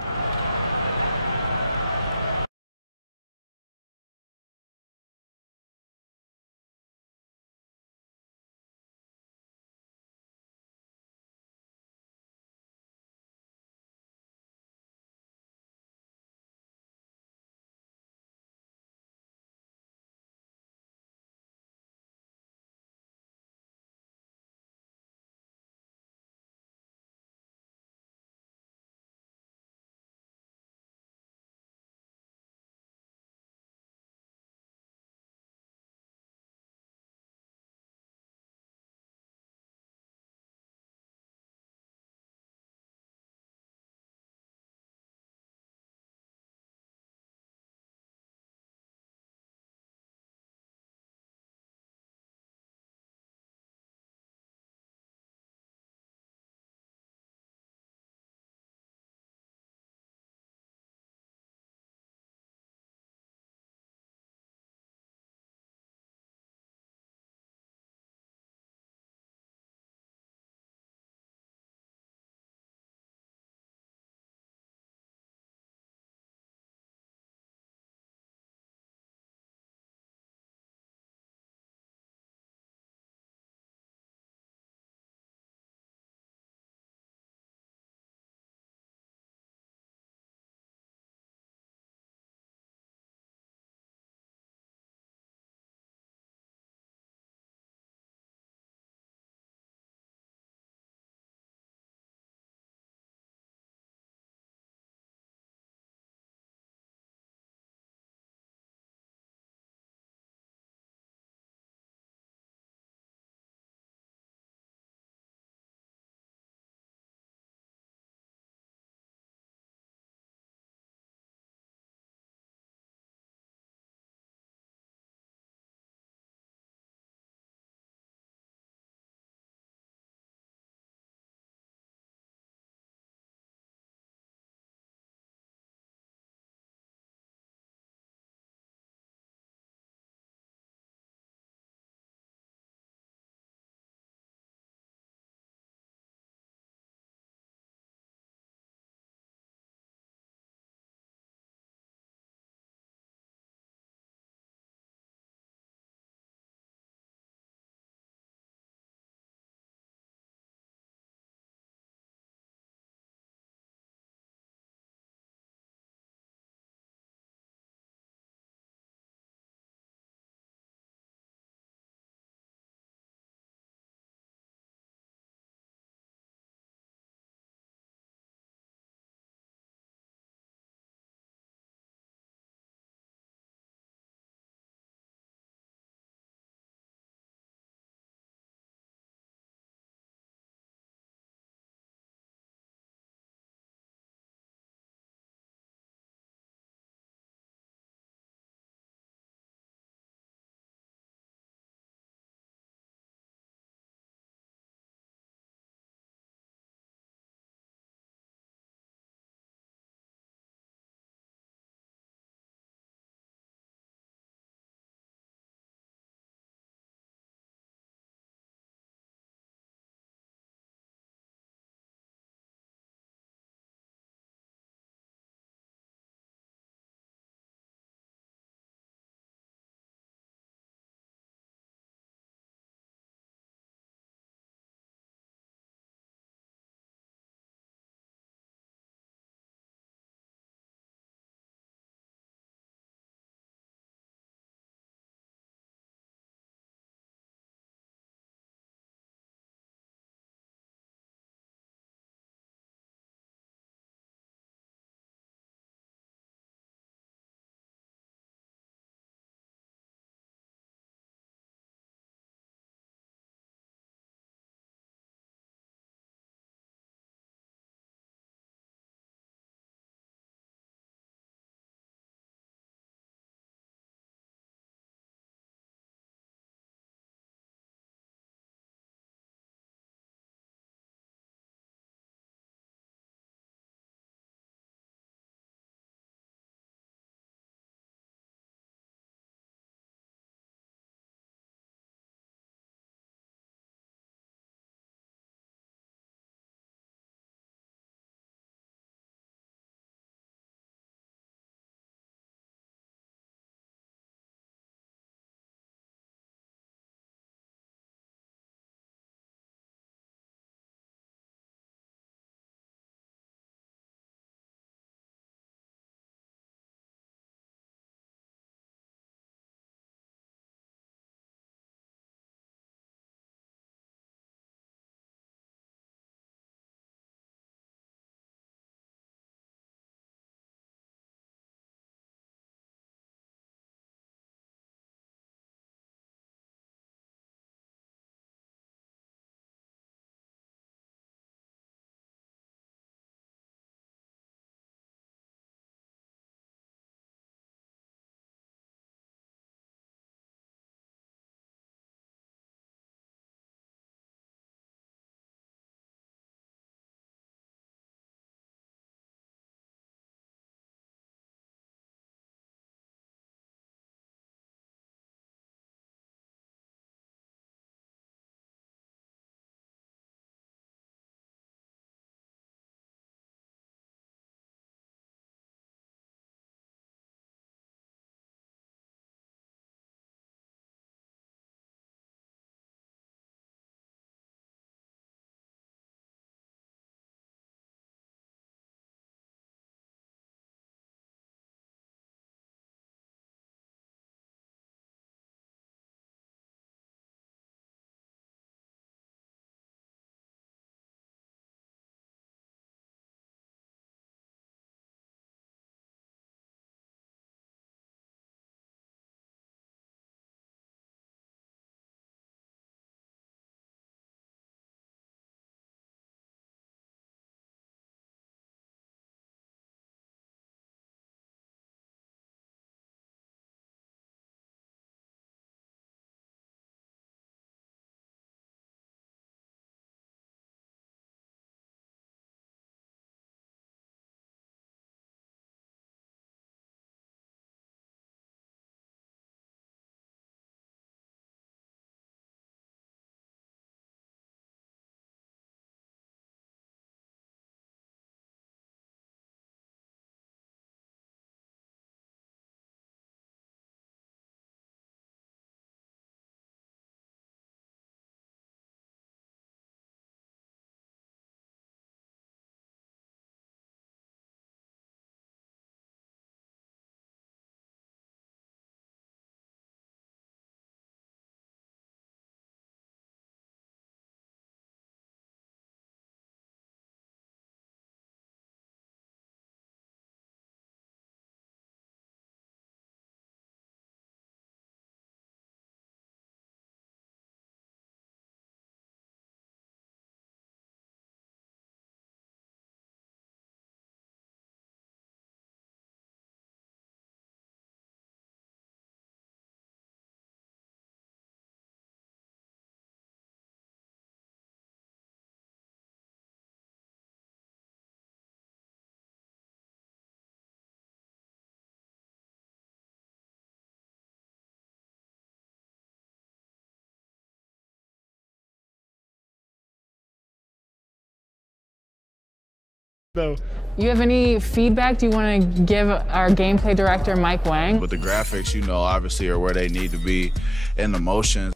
So, You have any feedback? Do you want to give our gameplay director, Mike Wang? But the graphics, obviously are where they need to be, and the motions.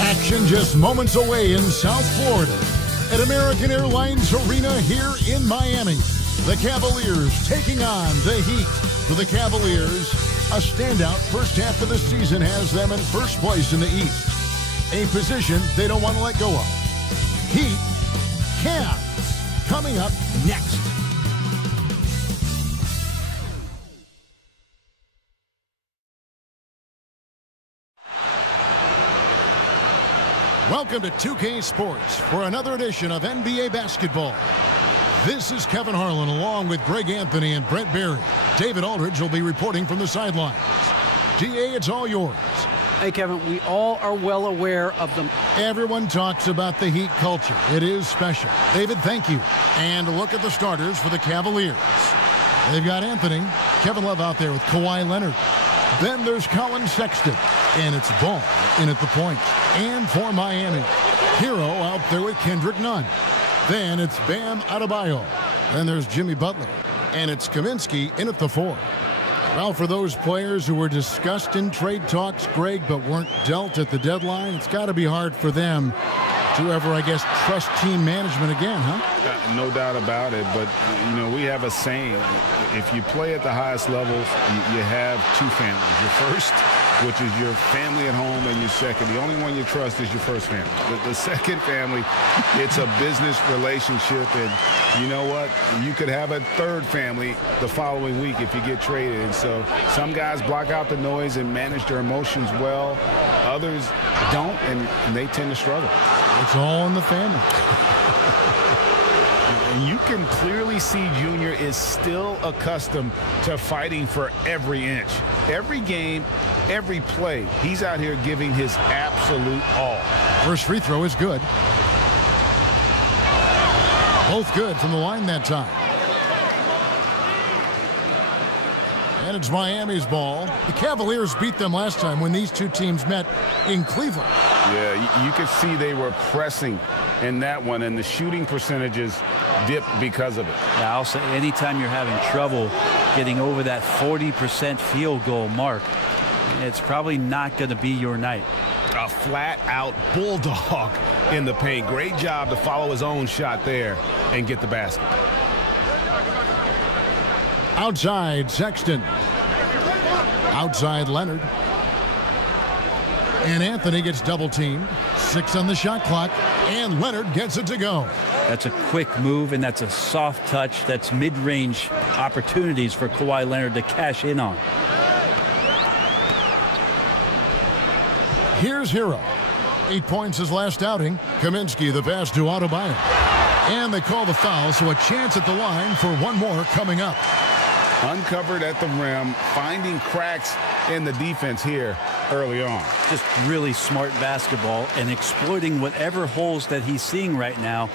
Action just moments away in South Florida at American Airlines Arena here in Miami. The Cavaliers taking on the Heat. For the Cavaliers, a standout first half of the season has them in first place in the East, a position they don't want to let go of. Heat, Cavs, coming up next. Welcome to 2K Sports for another edition of NBA basketball. This is Kevin Harlan along with Greg Anthony and Brent Barry. David Aldridge will be reporting from the sidelines. DA, it's all yours. Hey, Kevin, we all are well aware of them. Everyone talks about the Heat culture. It is special. David, thank you. And look at the starters for the Cavaliers. They've got Anthony, Kevin Love out there with Kawhi Leonard. Then there's Colin Sexton, and it's Ball in at the point. And for Miami, Hero out there with Kendrick Nunn. Then it's Bam Adebayo. Then there's Jimmy Butler. And it's Kaminsky in at the 4. Well, for those players who were discussed in trade talks, Greg, but weren't dealt at the deadline, it's got to be hard for them to ever, I guess, trust team management again, huh? no doubt about it. But, we have a saying. If you play at the highest levels, you have two families. Your first, which is your family at home, and your second. The only one you trust is your first family. The second family, it's a business relationship. And you know what? You could have a third family the following week if you get traded. And so some guys block out the noise and manage their emotions well. Others don't, and they tend to struggle. It's all in the family. And you can clearly see Junior is still accustomed to fighting for every inch. Every game, every play, he's out here giving his absolute all. First free throw is good. Both good from the line that time. And it's Miami's ball. The Cavaliers beat them last time when these two teams met in Cleveland. Yeah, you could see they were pressing in that one, and the shooting percentages dipped because of it. Yeah, I'll say anytime you're having trouble getting over that 40% field goal mark, it's probably not going to be your night. A flat-out bulldog in the paint. Great job to follow his own shot there and get the basket. Outside, Sexton. Outside, Leonard. And Anthony gets double-teamed. 6 on the shot clock, and Leonard gets it to go. That's a quick move, and that's a soft touch. That's mid-range opportunities for Kawhi Leonard to cash in on. Here's Hero. 8 points his last outing. Kaminsky the pass to Adebayo. And they call the foul, so a chance at the line for one more coming up. Uncovered at the rim, finding cracks in the defense here early on. Just really smart basketball and exploiting whatever holes that he's seeing right now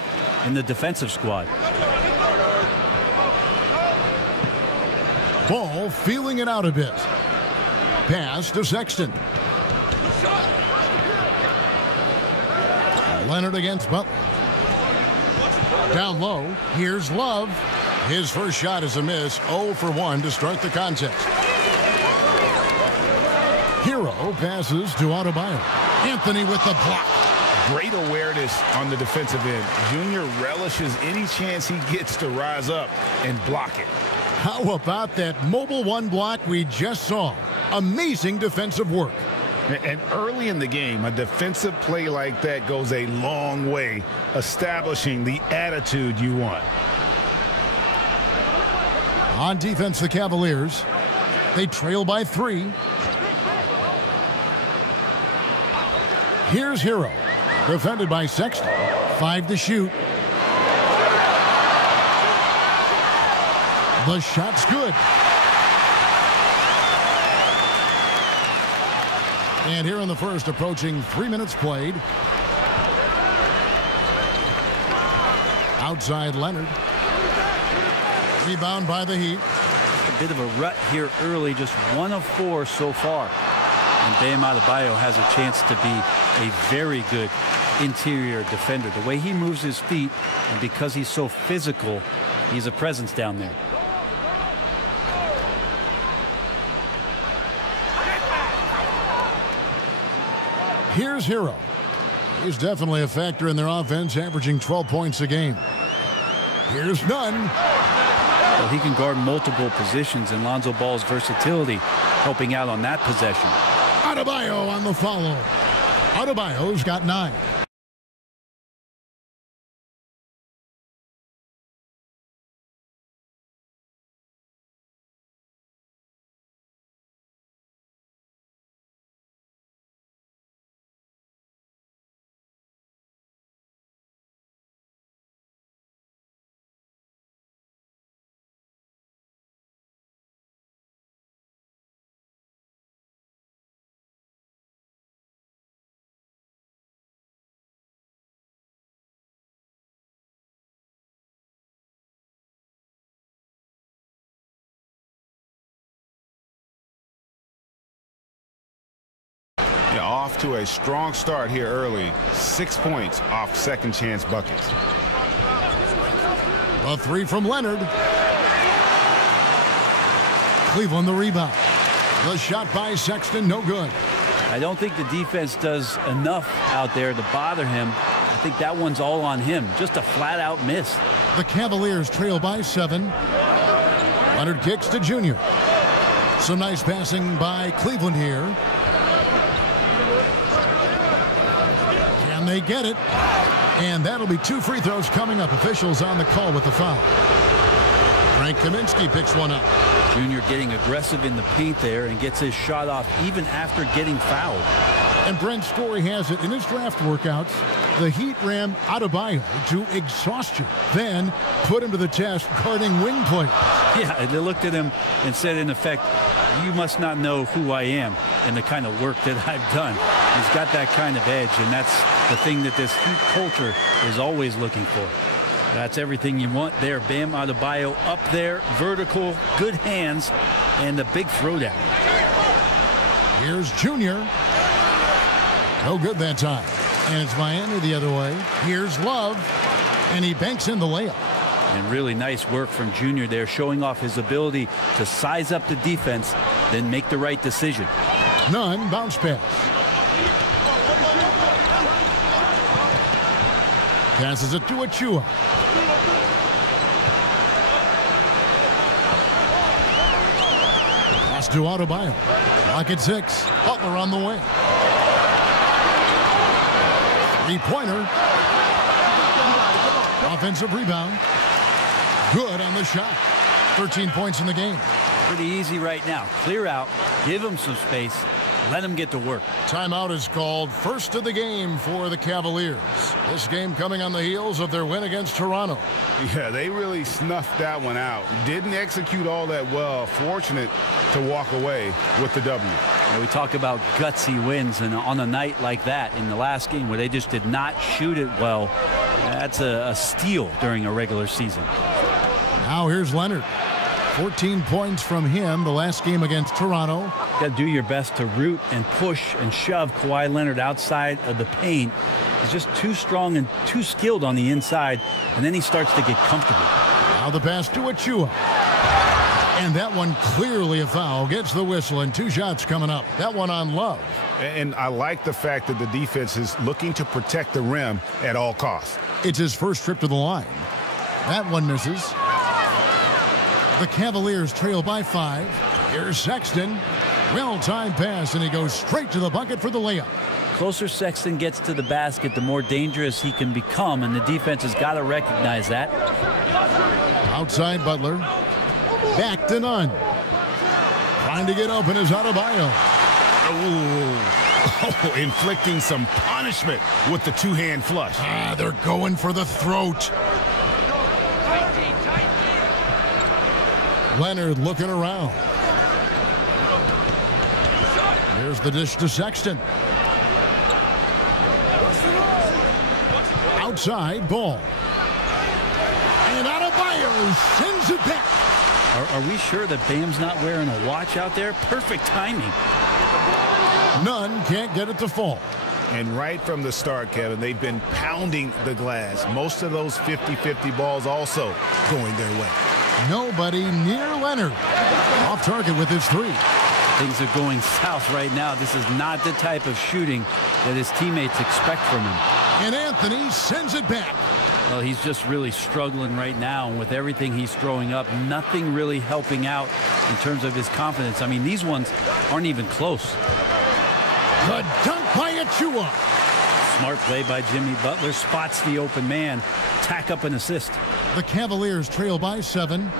in the defensive squad. Ball feeling it out a bit. Pass to Sexton. Leonard against Butler. Down low, here's Love. His first shot is a miss, 0 for 1 to start the contest. Hero passes to Adebayo. Anthony with the block. Great awareness on the defensive end. Junior relishes any chance he gets to rise up and block it. How about that mobile one block we just saw? Amazing defensive work. And early in the game, a defensive play like that goes a long way, establishing the attitude you want. On defense, the Cavaliers. They trail by 3. Here's Hero. Defended by Sexton. 5 to shoot. The shot's good. And here in the first, approaching 3 minutes played. Outside Leonard. Rebound by the Heat. A bit of a rut here early, just 1 of 4 so far. And Bam Adebayo has a chance to be a very good interior defender. The way he moves his feet, and because he's so physical, he's a presence down there. Here's Hero. He's definitely a factor in their offense, averaging 12 points a game. Here's Nunn. Well, he can guard multiple positions, and Lonzo Ball's versatility helping out on that possession. Adebayo on the follow. Adebayo's got 9. Yeah, off to a strong start here early. 6 points off second chance buckets. A 3 from Leonard. Cleveland the rebound. The shot by Sexton, no good. I don't think the defense does enough out there to bother him. I think that one's all on him. Just a flat-out miss. The Cavaliers trail by 7. Leonard kicks to Junior. Some nice passing by Cleveland here. Can they get it? And that'll be 2 free throws coming up. Officials on the call with the foul. Frank Kaminsky picks one up. Junior getting aggressive in the paint there and gets his shot off even after getting fouled. And Brent Story has it in his draft workouts. The Heat ran Adebayo to exhaustion, then put him to the test guarding wing players. Yeah, they looked at him and said, in effect, you must not know who I am and the kind of work that I've done. He's got that kind of edge, and that's the thing that this Heat culture is always looking for. That's everything you want there. Bam Adebayo up there, vertical, good hands, and a big throwdown. Here's Junior. No good that time. And it's Miami the other way. Here's Love, and he banks in the layup. And really nice work from Junior there, showing off his ability to size up the defense, then make the right decision. Nunn, bounce pass. Passes it to Achua. Pass to Adebayo. Clock at 6. Butler on the way. Three-pointer. Offensive rebound. Good on the shot. 13 points in the game. Pretty easy right now. Clear out. Give him some space. Let him get to work. Timeout is called. First of the game for the Cavaliers. This game coming on the heels of their win against Toronto. Yeah, they really snuffed that one out. Didn't execute all that well. Fortunate to walk away with the W. We talk about gutsy wins, and on a night like that in the last game where they just did not shoot it well, that's a steal during a regular season. Now here's Leonard. 14 points from him the last game against Toronto. Got to do your best to root and push and shove Kawhi Leonard outside of the paint. He's just too strong and too skilled on the inside, and then he starts to get comfortable. Now the pass to Achua. And that one clearly a foul. Gets the whistle, and 2 shots coming up. That one on Love. And I like the fact that the defense is looking to protect the rim at all costs. It's his first trip to the line. That one misses. The Cavaliers trail by 5. Here's Sexton. Well-timed pass, and he goes straight to the bucket for the layup. Closer Sexton gets to the basket, the more dangerous he can become, and the defense has got to recognize that. Outside Butler. Back to Nunn. Trying to get open is Adebayo. Oh, inflicting some punishment with the 2-hand flush. They're going for the throat. Leonard looking around. Here's the dish to Sexton. Outside Ball. And Adebayo sends it back. Are we sure that Bam's not wearing a watch out there? Perfect timing. Nunn can't get it to fall. And right from the start, Kevin, they've been pounding the glass. Most of those 50-50 balls also going their way. Nobody near Leonard. Off target with his 3. Things are going south right now. This is not the type of shooting that his teammates expect from him. And Anthony sends it back. Well, he's just really struggling right now. And with everything he's throwing up, nothing really helping out in terms of his confidence. I mean, these ones aren't even close. The dunk by Achua. Smart play by Jimmy Butler. Spots the open man. Tack up an assist. The Cavaliers trail by 7.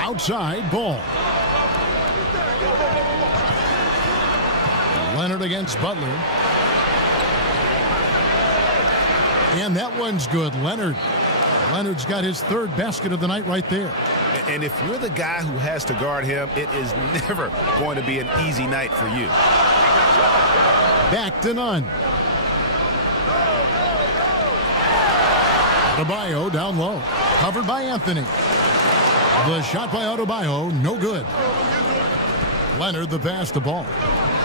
Outside Ball. Leonard against Butler. And that one's good. Leonard's got his 3rd basket of the night right there. And if you're the guy who has to guard him, it is never going to be an easy night for you. Back to Nunn. Adebayo down low. Covered by Anthony. The shot by Adebayo, no good. Leonard the pass to Ball.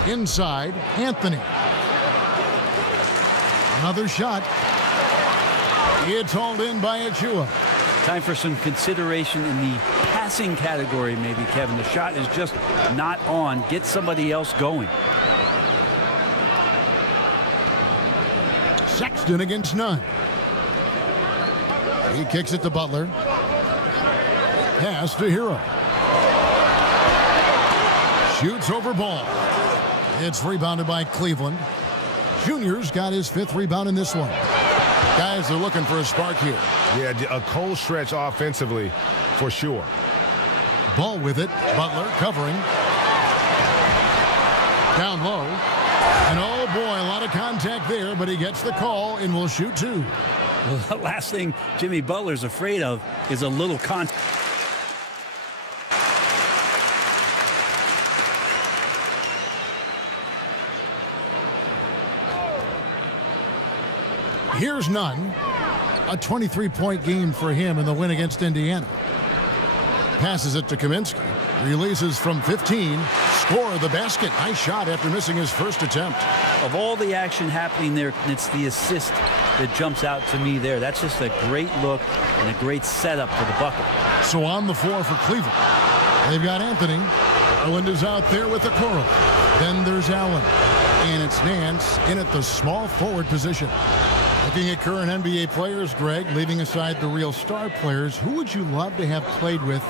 Inside, Anthony. Another shot. It's hauled in by Achua. Time for some consideration in the passing category, maybe, Kevin. The shot is just not on. Get somebody else going. Sexton against Nunn. He kicks it to Butler. Pass to Hero. Shoots over Ball. It's rebounded by Cleveland. Junior's got his 5th rebound in this one. Guys are looking for a spark here. Yeah, a cold stretch offensively for sure. Ball with it. Butler covering. Down low. And oh boy, a lot of contact there, but he gets the call and will shoot 2. Well, the last thing Jimmy Butler's afraid of is a little contact. Here's Nunn. A 23-point game for him in the win against Indiana. Passes it to Kaminsky. Releases from 15. Score the basket. Nice shot after missing his first attempt. Of all the action happening there, it's the assist that jumps out to me there. That's just a great look and a great setup for the bucket. So on the floor for Cleveland, they've got Anthony. Garland is out there with the Okoro. Then there's Allen. And it's Nance in at the small forward position. Looking at current NBA players, Greg, leaving aside the real star players, who would you love to have played with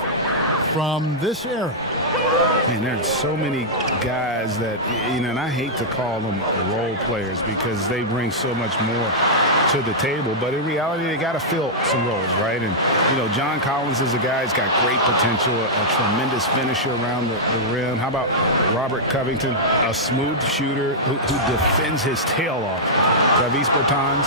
from this era? Man, there's so many guys that, you know, and I hate to call them role players because they bring so much more to the table. But in reality, they got to fill some roles, right? And, you know, John Collins is a guy who's got great potential, a tremendous finisher around the rim. How about Robert Covington, a smooth shooter who defends his tail off? Travis Bertans,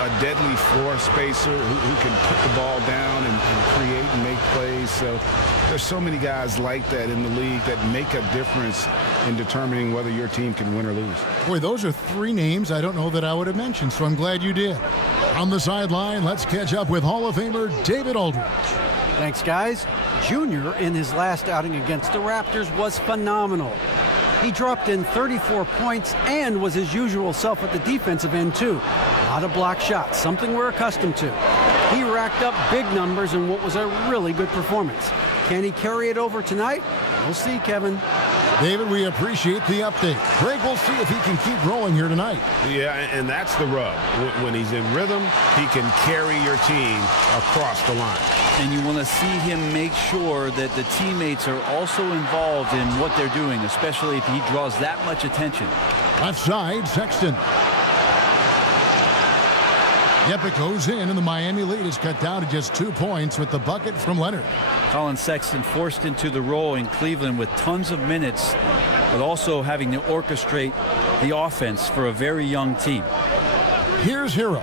a deadly floor spacer who can put the ball down and create and make plays. So there's so many guys like that in the league that make a difference in determining whether your team can win or lose. Boy, those are 3 names I don't know that I would have mentioned, so I'm glad you did. On the sideline, let's catch up with Hall of Famer David Aldridge. Thanks, guys. Junior, in his last outing against the Raptors, was phenomenal. He dropped in 34 points and was his usual self at the defensive end, too. A lot of block shots, something we're accustomed to. He racked up big numbers in what was a really good performance. Can he carry it over tonight? We'll see, Kevin. David, we appreciate the update. Greg, we'll see if he can keep rolling here tonight. Yeah, and that's the rub. When he's in rhythm, he can carry your team across the line. And you want to see him make sure that the teammates are also involved in what they're doing, especially if he draws that much attention. Left side, Sexton. Yep, it goes in, and the Miami lead is cut down to just 2 points with the bucket from Leonard. Colin Sexton forced into the role in Cleveland with tons of minutes, but also having to orchestrate the offense for a very young team. Here's Hero.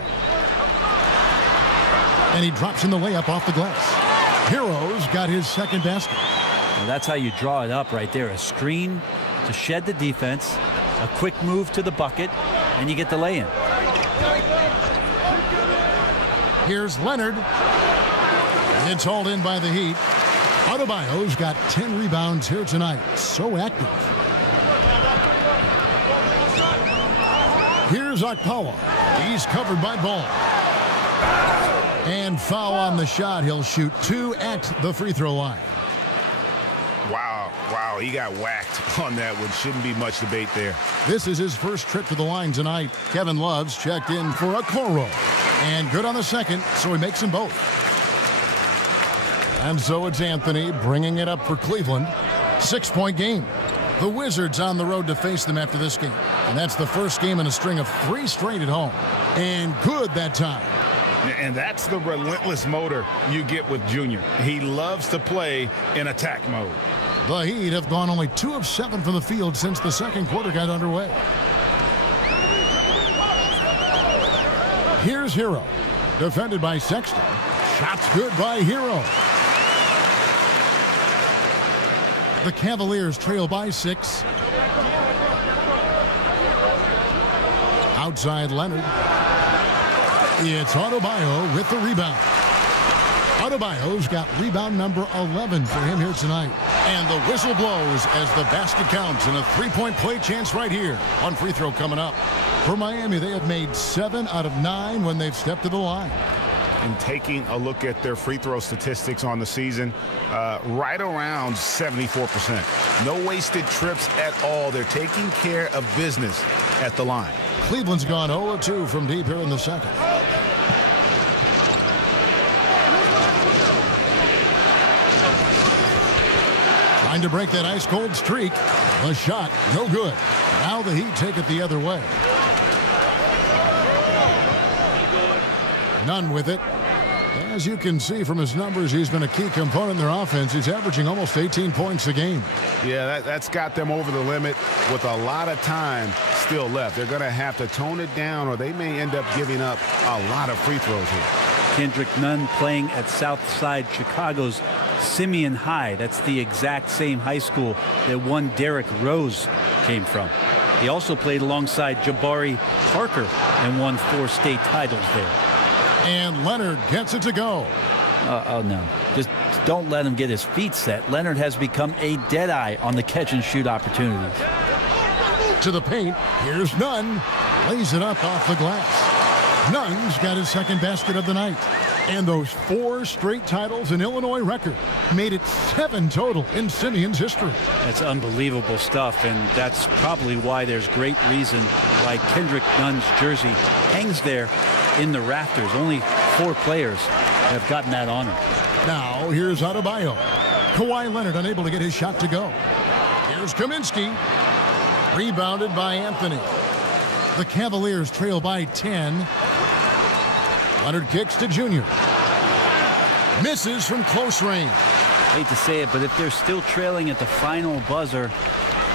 And he drops in the layup off the glass. Hero's got his second basket. Well, that's how you draw it up right there. A screen to shed the defense, a quick move to the bucket, and you get the lay-in. Here's Leonard. It's hauled in by the Heat. Adebayo's got 10 rebounds here tonight. So active. Here's Okpala. He's covered by Ball. And foul on the shot. He'll shoot 2 at the free throw line. Wow, he got whacked on that one. Shouldn't be much debate there. This is his first trip to the line tonight. Kevin Love's checked in for Okoro. And good on the second, so he makes them both. And so it's Anthony bringing it up for Cleveland. 6-point game. The Wizards on the road to face them after this game. And that's the first game in a string of 3 straight at home. And good that time. And that's the relentless motor you get with Junior. He loves to play in attack mode. The Heat have gone only 2 of 7 from the field since the second quarter got underway. Here's Hero. Defended by Sexton. Shots good by Hero. The Cavaliers trail by 6. Outside Leonard. It's Adebayo with the rebound. Adebayo's got rebound number 11 for him here tonight. And the whistle blows as the basket counts and a 3-point play chance right here. One free throw coming up. For Miami, they have made 7 out of 9 when they've stepped to the line. And taking a look at their free throw statistics on the season, right around 74%. No wasted trips at all. They're taking care of business at the line. Cleveland's gone 0-2 from deep here in the second. Trying to break that ice-cold streak. The shot, no good. Now the Heat take it the other way. None with it. As you can see from his numbers, he's been a key component in their offense. He's averaging almost 18 points a game. Yeah, that's got them over the limit with a lot of time still left. They're going to have to tone it down, or they may end up giving up a lot of free throws here. Kendrick Nunn playing at Southside Chicago's Simeon High. That's the exact same high school that one Derrick Rose came from. He also played alongside Jabari Parker and won 4 state titles there. And Leonard gets it to go. Oh, no. Just don't let him get his feet set. Leonard has become a deadeye on the catch-and-shoot opportunities. To the paint. Here's Nunn. Lays it up off the glass. Nunn's got his second basket of the night. And those 4 straight titles in Illinois record made it 7 total in Simeon's history. That's unbelievable stuff, and that's probably why there's great reason why Kendrick Nunn's jersey hangs there in the rafters. Only 4 players have gotten that honor. Now here's Adebayo. Kawhi Leonard unable to get his shot to go. Here's Kaminsky. Rebounded by Anthony. The Cavaliers trail by 10. Leonard kicks to Junior. Misses from close range. Hate to say it, but if they're still trailing at the final buzzer,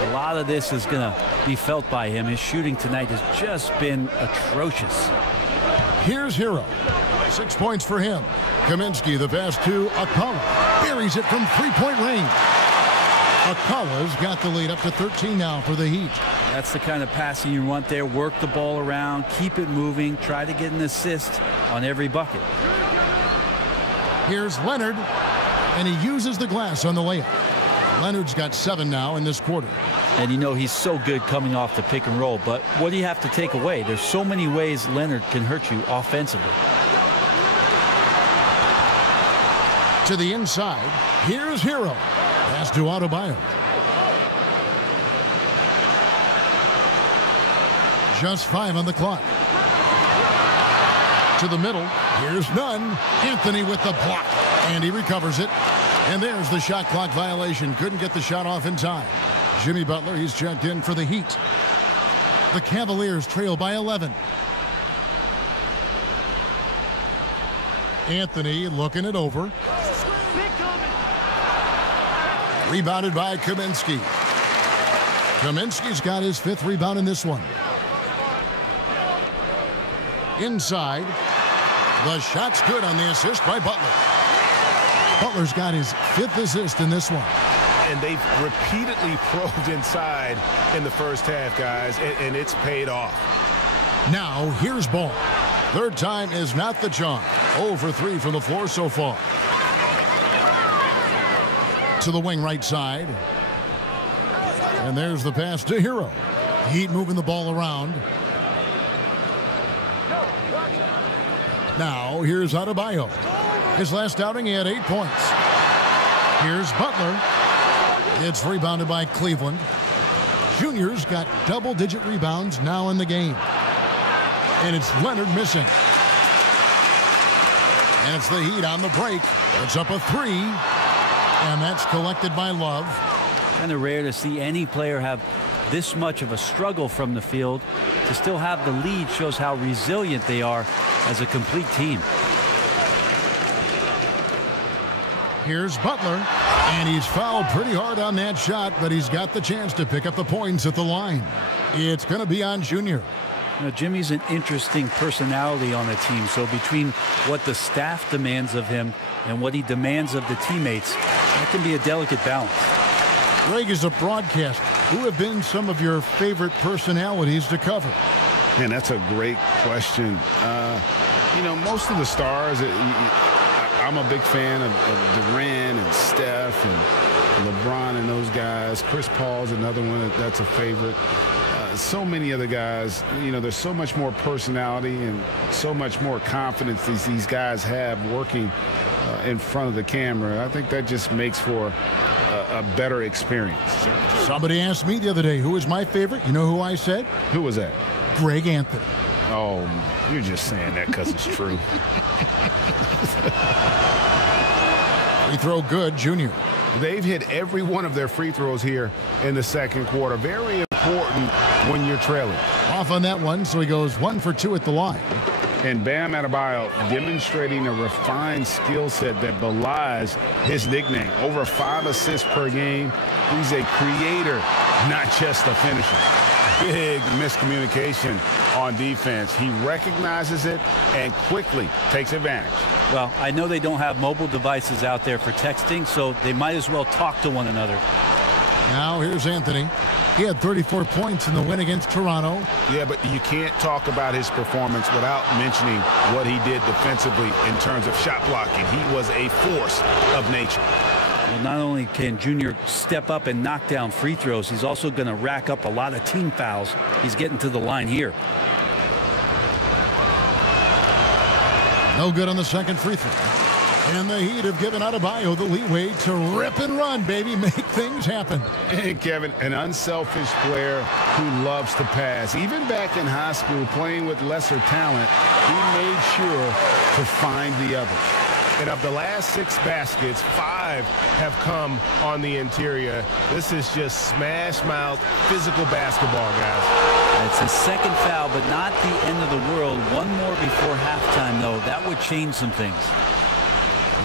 a lot of this is going to be felt by him. His shooting tonight has just been atrocious. Here's Hero. 6 points for him. Kaminsky, the pass to Okpala. Buries it from 3-point range. Okpala's got the lead up to 13 now for the Heat. That's the kind of passing you want there. Work the ball around, keep it moving, try to get an assist on every bucket. Here's Leonard, and he uses the glass on the layup. Leonard's got 7 now in this quarter. And you know he's so good coming off the pick and roll, but what do you have to take away? There's so many ways Leonard can hurt you offensively. To the inside, here's Hero. Pass to Adebayo. Just 5 on the clock. To the middle, here's Nunn. Anthony with the block, and he recovers it. And there's the shot clock violation. Couldn't get the shot off in time. Jimmy Butler, he's checked in for the Heat. The Cavaliers trail by 11. Anthony looking it over. Rebounded by Kaminsky. Kaminsky's got his 5th rebound in this one. Inside. The shot's good on the assist by Butler. Butler's got his 5th assist in this one. And they've repeatedly probed inside in the first half, guys, and it's paid off. Now, here's Ball. 3rd time is not the charm. 0 for 3 from the floor so far. To the wing right side. And there's the pass to Hero. Heat moving the ball around. Now, here's Adebayo. His last outing, he had 8 points. Here's Butler. It's rebounded by Cleveland. Junior's got double-digit rebounds now in the game. And it's Leonard missing. And it's the Heat on the break. It's up a 3. And that's collected by Love. Kind of rare to see any player have this much of a struggle from the field. To still have the lead shows how resilient they are as a complete team. Here's Butler, and he's fouled pretty hard on that shot, but he's got the chance to pick up the points at the line. It's going to be on Junior. You know, Jimmy's an interesting personality on the team, so between what the staff demands of him and what he demands of the teammates, that can be a delicate balance. Greg, is a broadcaster. Who have been some of your favorite personalities to cover? Man, that's a great question. You know, most of the stars, I'm a big fan of Durant and Steph and LeBron and those guys. Chris Paul's another one that's a favorite. So many other guys, you know, there's so much more personality and so much more confidence these guys have working in front of the camera. I think that just makes for a better experience. Somebody asked me the other day, who is my favorite? You know who I said? Who was that? Greg Anthony. Oh, you're just saying that because it's true. Free throw good, Junior. They've hit every one of their free throws here in the second quarter. Very important when you're trailing. Off on that one, so he goes 1 for 2 at the line. And Bam Adebayo demonstrating a refined skill set that belies his nickname. Over 5 assists per game. He's a creator, not just a finisher. Big miscommunication on defense. He recognizes it and quickly takes advantage. Well, I know they don't have mobile devices out there for texting, so they might as well talk to one another. Now here's Anthony. He had 34 points in the win against Toronto. Yeah, but you can't talk about his performance without mentioning what he did defensively in terms of shot blocking. He was a force of nature. Well, not only can Junior step up and knock down free throws, he's also going to rack up a lot of team fouls. He's getting to the line here. No good on the second free throw. And the Heat have given Adebayo the leeway to rip and run, baby. Make things happen. Hey, Kevin, an unselfish player who loves to pass. Even back in high school, playing with lesser talent, he made sure to find the others. And of the last 6 baskets, 5 have come on the interior. This is just smash-mouth physical basketball, guys. It's his second foul, but not the end of the world. One more before halftime, though. That would change some things.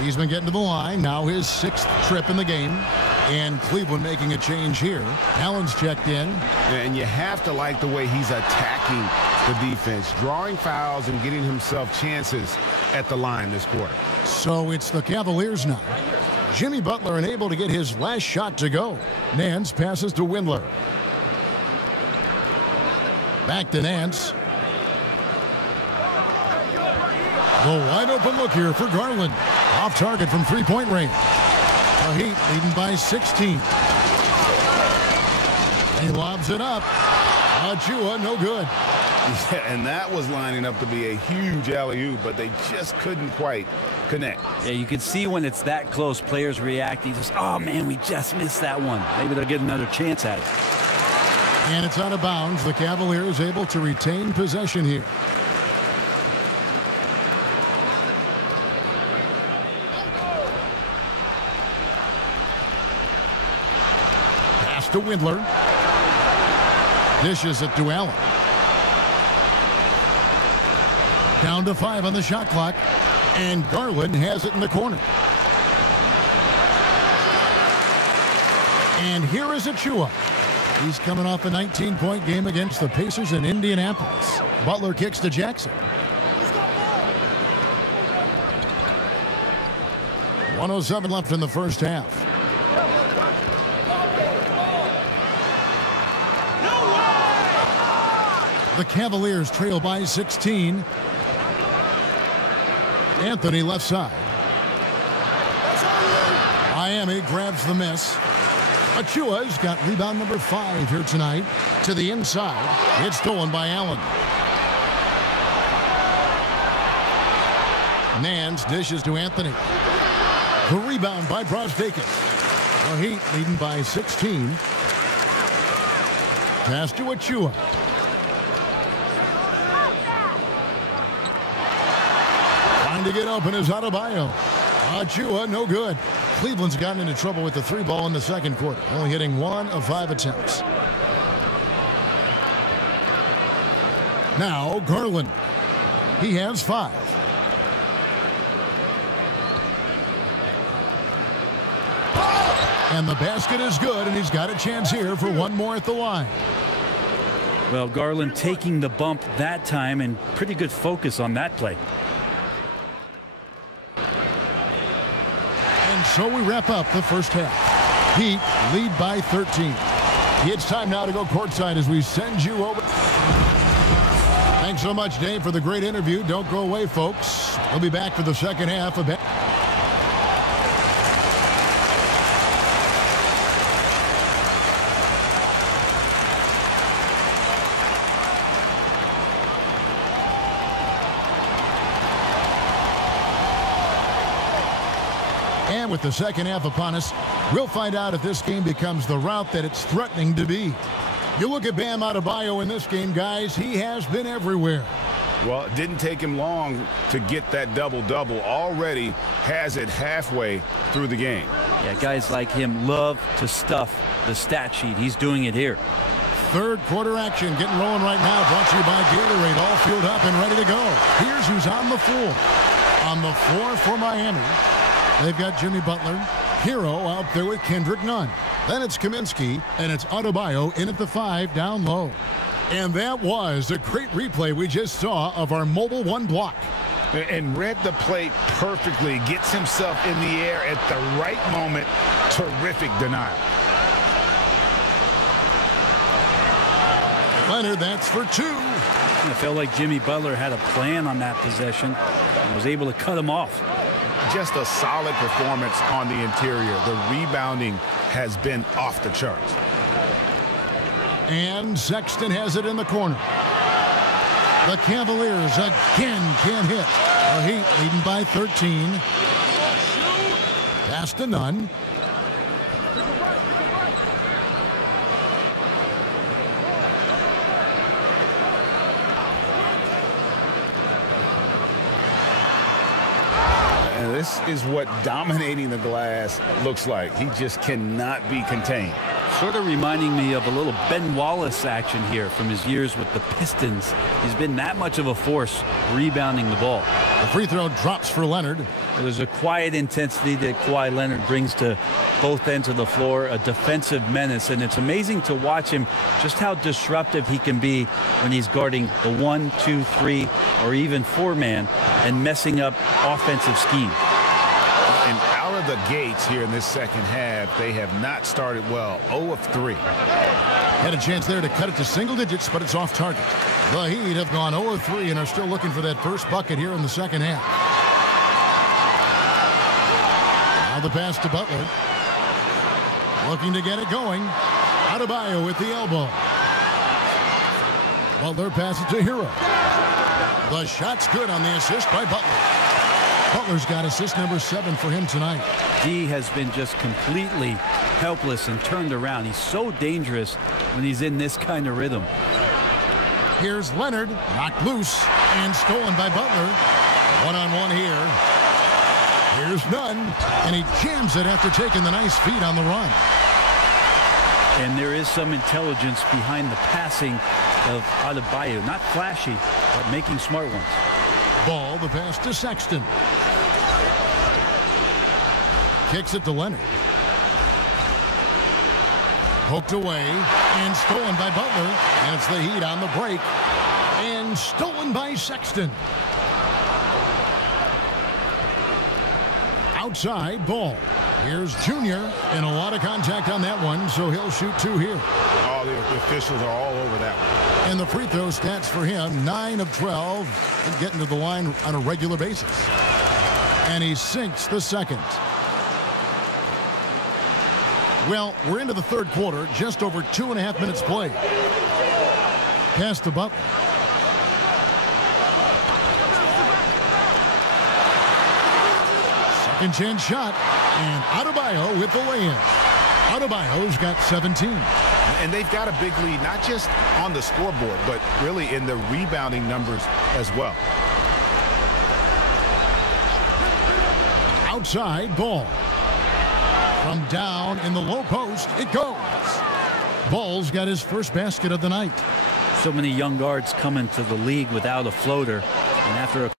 He's been getting to the line. Now his 6th trip in the game. And Cleveland making a change here. Allen's checked in. And you have to like the way he's attacking the defense, drawing fouls and getting himself chances at the line this quarter. So it's the Cavaliers now. Jimmy Butler unable to get his last shot to go. Nance passes to Windler. Back to Nance. The wide open look here for Garland. Off target from three-point range. The Heat leading by 16. He lobs it up. Achua, no good. Yeah, and that was lining up to be a huge alley-oop, but they just couldn't quite connect. Yeah, you can see when it's that close, players reacting. Just, oh, man, we just missed that one. Maybe they'll get another chance at it. And it's out of bounds. The Cavaliers able to retain possession here. Pass to Windler. Dishes it to Allen. Down to 5 on the shot clock. And Garland has it in the corner. And here is Achua. He's coming off a 19-point game against the Pacers in Indianapolis. Butler kicks to Jackson. 1:07 left in the first half. The Cavaliers trail by 16. Anthony left side. Miami grabs the miss. Achua's got rebound number 5 here tonight. To the inside. It's stolen by Allen. Nance dishes to Anthony. The rebound by Brazdeikis. The Heat leading by 16. Pass to Achiuwa. Trying to get open is Adebayo. Achiuwa, no good. Cleveland's gotten into trouble with the 3 ball in the second quarter, only hitting 1 of 5 attempts. Now Garland. He has 5. And the basket is good, and he's got a chance here for one more at the line. Well, Garland taking the bump that time, and pretty good focus on that play. And so we wrap up the first half. Heat lead by 13. It's time now to go courtside as we send you over. Thanks so much, Dave, for the great interview. Don't go away, folks. We'll be back for the second half of it. And with the second half upon us, we'll find out if this game becomes the route that it's threatening to be. You look at Bam Adebayo in this game, guys. He has been everywhere. Well, it didn't take him long to get that double-double. Already has it halfway through the game. Yeah, guys like him love to stuff the stat sheet. He's doing it here. Third quarter action getting rolling right now. Brought to you by Gatorade. All fueled up and ready to go. Here's who's on the floor. On the floor for Miami, they've got Jimmy Butler, Hero out there with Kendrick Nunn. Then it's Kaminsky, and it's Adebayo in at the 5 down low. And that was a great replay we just saw of our Mobile One block. And read the play perfectly. Gets himself in the air at the right moment. Terrific denial. Leonard, that's for 2. It felt like Jimmy Butler had a plan on that possession and was able to cut him off. Just a solid performance on the interior. The rebounding has been off the charts. And Sexton has it in the corner. The Cavaliers again can't hit. The Heat leading by 13. Pass to Nunn. And this is what dominating the glass looks like. He just cannot be contained. Sort of reminding me of a little Ben Wallace action here from his years with the Pistons. He's been that much of a force rebounding the ball. The free throw drops for Leonard. There's a quiet intensity that Kawhi Leonard brings to both ends of the floor, a defensive menace, and it's amazing to watch him just how disruptive he can be when he's guarding the 1, 2, 3, or even 4-man and messing up offensive scheme. And out of the gates here in this second half, they have not started well. 0 of 3. Had a chance there to cut it to single digits, but it's off target. The Heat have gone 0 of 3 and are still looking for that first bucket here in the second half. Now the pass to Butler. Looking to get it going. Adebayo with the elbow. Butler passes to Hero. The shot's good on the assist by Butler. Butler's got assist number 7 for him tonight. D has been just completely helpless and turned around. He's so dangerous when he's in this kind of rhythm. Here's Leonard, knocked loose and stolen by Butler. One-on-one here. Here's Nunn, and he jams it after taking the nice feed on the run. And there is some intelligence behind the passing of Adebayo. Not flashy, but making smart ones. Ball, the pass to Sexton. Kicks it to Leonard. Poked away and stolen by Butler. And it's the Heat on the break. And stolen by Sexton. Outside ball. Here's Junior. And a lot of contact on that one, so he'll shoot 2 here. Oh, the officials are all over that one. And the free throw stats for him, 9 of 12. And getting to the line on a regular basis. And he sinks the second. Well, we're into the third quarter, just over 2.5 minutes played. Pass to Butler. Second-chance shot, and Adebayo with the lay-in. Adebayo's got 17. And they've got a big lead, not just on the scoreboard, but really in the rebounding numbers as well. Outside Ball. From down in the low post, it goes. Ball's got his first basket of the night. So many young guards come into the league without a floater, and after a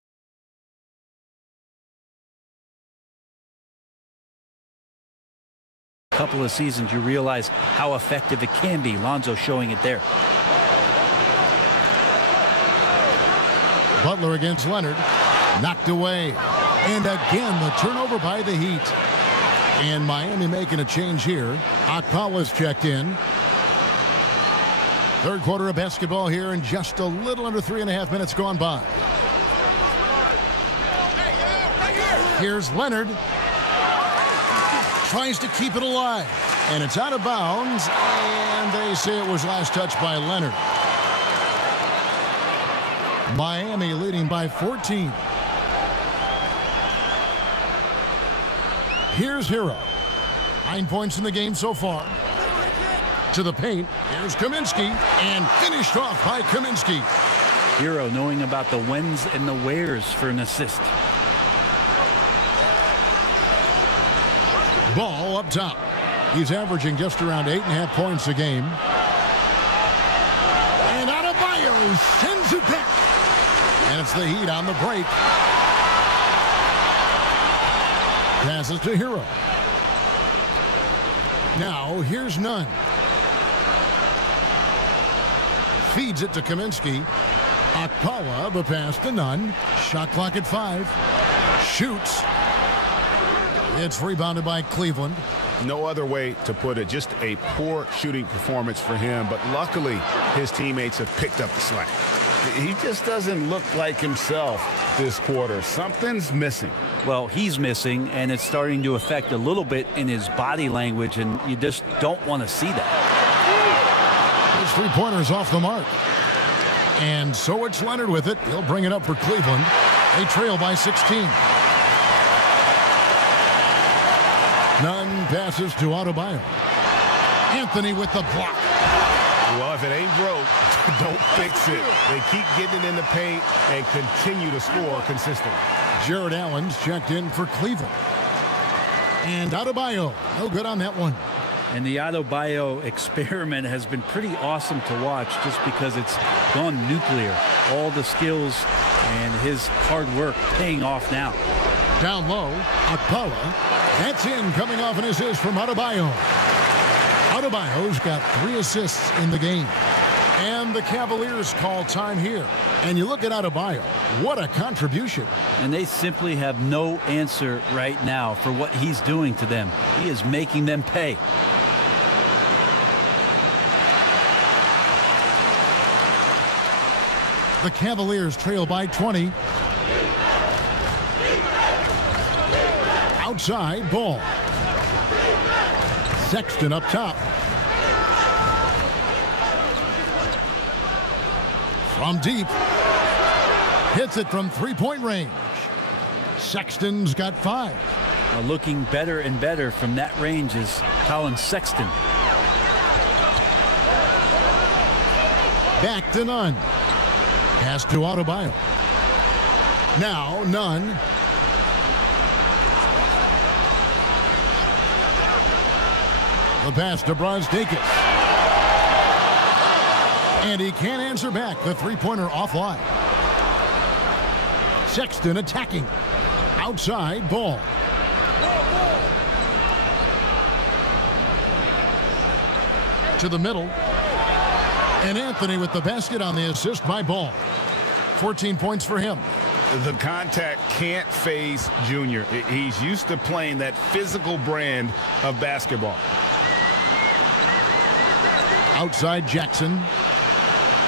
couple of seasons, you realize how effective it can be. Lonzo showing it there. Butler against Leonard. Knocked away. And again, the turnover by the Heat. And Miami making a change here. Akpala's checked in. Third quarter of basketball here, and just a little under 3.5 minutes gone by. Here's Leonard. Tries to keep it alive. And it's out of bounds. And they say it was last touched by Leonard. Miami leading by 14. Here's Hero. 9 points in the game so far. To the paint. Here's Kaminsky. And finished off by Kaminsky. Hero knowing about the whens and the wheres for an assist. Ball up top. He's averaging just around 8.5 points a game. And Adebayo sends it back. And it's the Heat on the break. Passes to Hero. Now here's Nunn. Feeds it to Kaminsky. Akpala, the pass to Nunn. Shot clock at 5. Shoots. It's rebounded by Cleveland. No other way to put it. Just a poor shooting performance for him. But luckily, his teammates have picked up the slack. He just doesn't look like himself this quarter. Something's missing. Well, he's missing, and it's starting to affect a little bit in his body language, and you just don't want to see that. His three-pointer's off the mark. And so it's Leonard with it. He'll bring it up for Cleveland. They trail by 16. Nunn passes to Adebayo. Anthony with the block. Well, if it ain't broke, don't fix it. They keep getting it in the paint and continue to score consistently. Jared Allen's checked in for Cleveland. And Adebayo, no good on that one. And the Adebayo experiment has been pretty awesome to watch just because it's gone nuclear. All the skills and his hard work paying off now. Down low, Akpala. That's in, coming off an assist from Adebayo. Adebayo's got 3 assists in the game. And the Cavaliers call time here. And you look at Adebayo, what a contribution. And they simply have no answer right now for what he's doing to them. He is making them pay. The Cavaliers trail by 20. Outside Ball. Sexton up top. From deep. Hits it from three-point range. Sexton's got 5. Looking better and better from that range is Colin Sexton. Back to Nunn. Pass to Adebayo. Now Nunn. The pass to Brazdeikis. And he can't answer back. The three-pointer offline. Sexton attacking. Outside Ball. To the middle. And Anthony with the basket on the assist by Ball. 14 points for him. The contact can't phase Junior. He's used to playing that physical brand of basketball. Outside Jackson.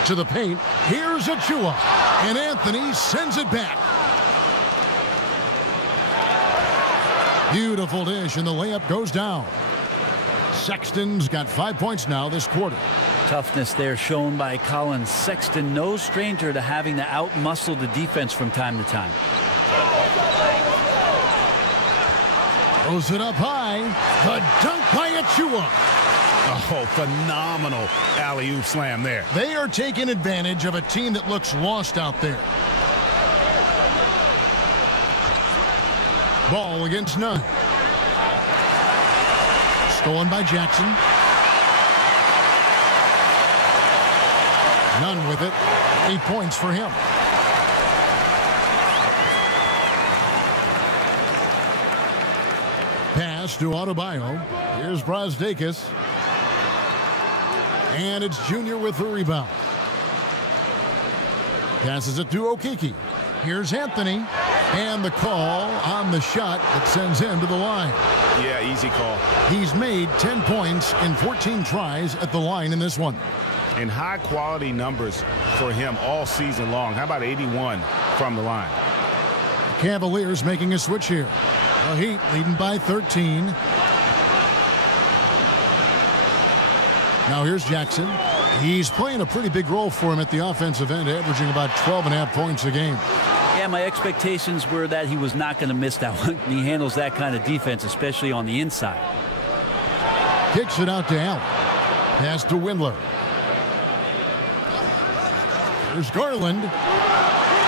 To the paint. Here's Achua. And Anthony sends it back. Beautiful dish, and the layup goes down. Sexton's got 5 points now this quarter. Toughness there shown by Colin Sexton. No stranger to having to outmuscle the defense from time to time. Throws it up high. The dunk by Achua. Oh, phenomenal alley-oop slam there. They are taking advantage of a team that looks lost out there. Ball against none. Stolen by Jackson. None with it. 8 points for him. Pass to Adebayo. Here's Brazdeikis. And it's Junior with the rebound. Passes it to Okeke. Here's Anthony. And the call on the shot that sends him to the line. Yeah, easy call. He's made 10 points in 14 tries at the line in this one. And high-quality numbers for him all season long. How about 81 from the line? The Cavaliers making a switch here. The Heat leading by 13. Now here's Jackson. He's playing a pretty big role for him at the offensive end, averaging about 12.5 points a game. Yeah, my expectations were that he was not going to miss that one. He handles that kind of defense, especially on the inside. Kicks it out to Allen. Pass to Windler. There's Garland.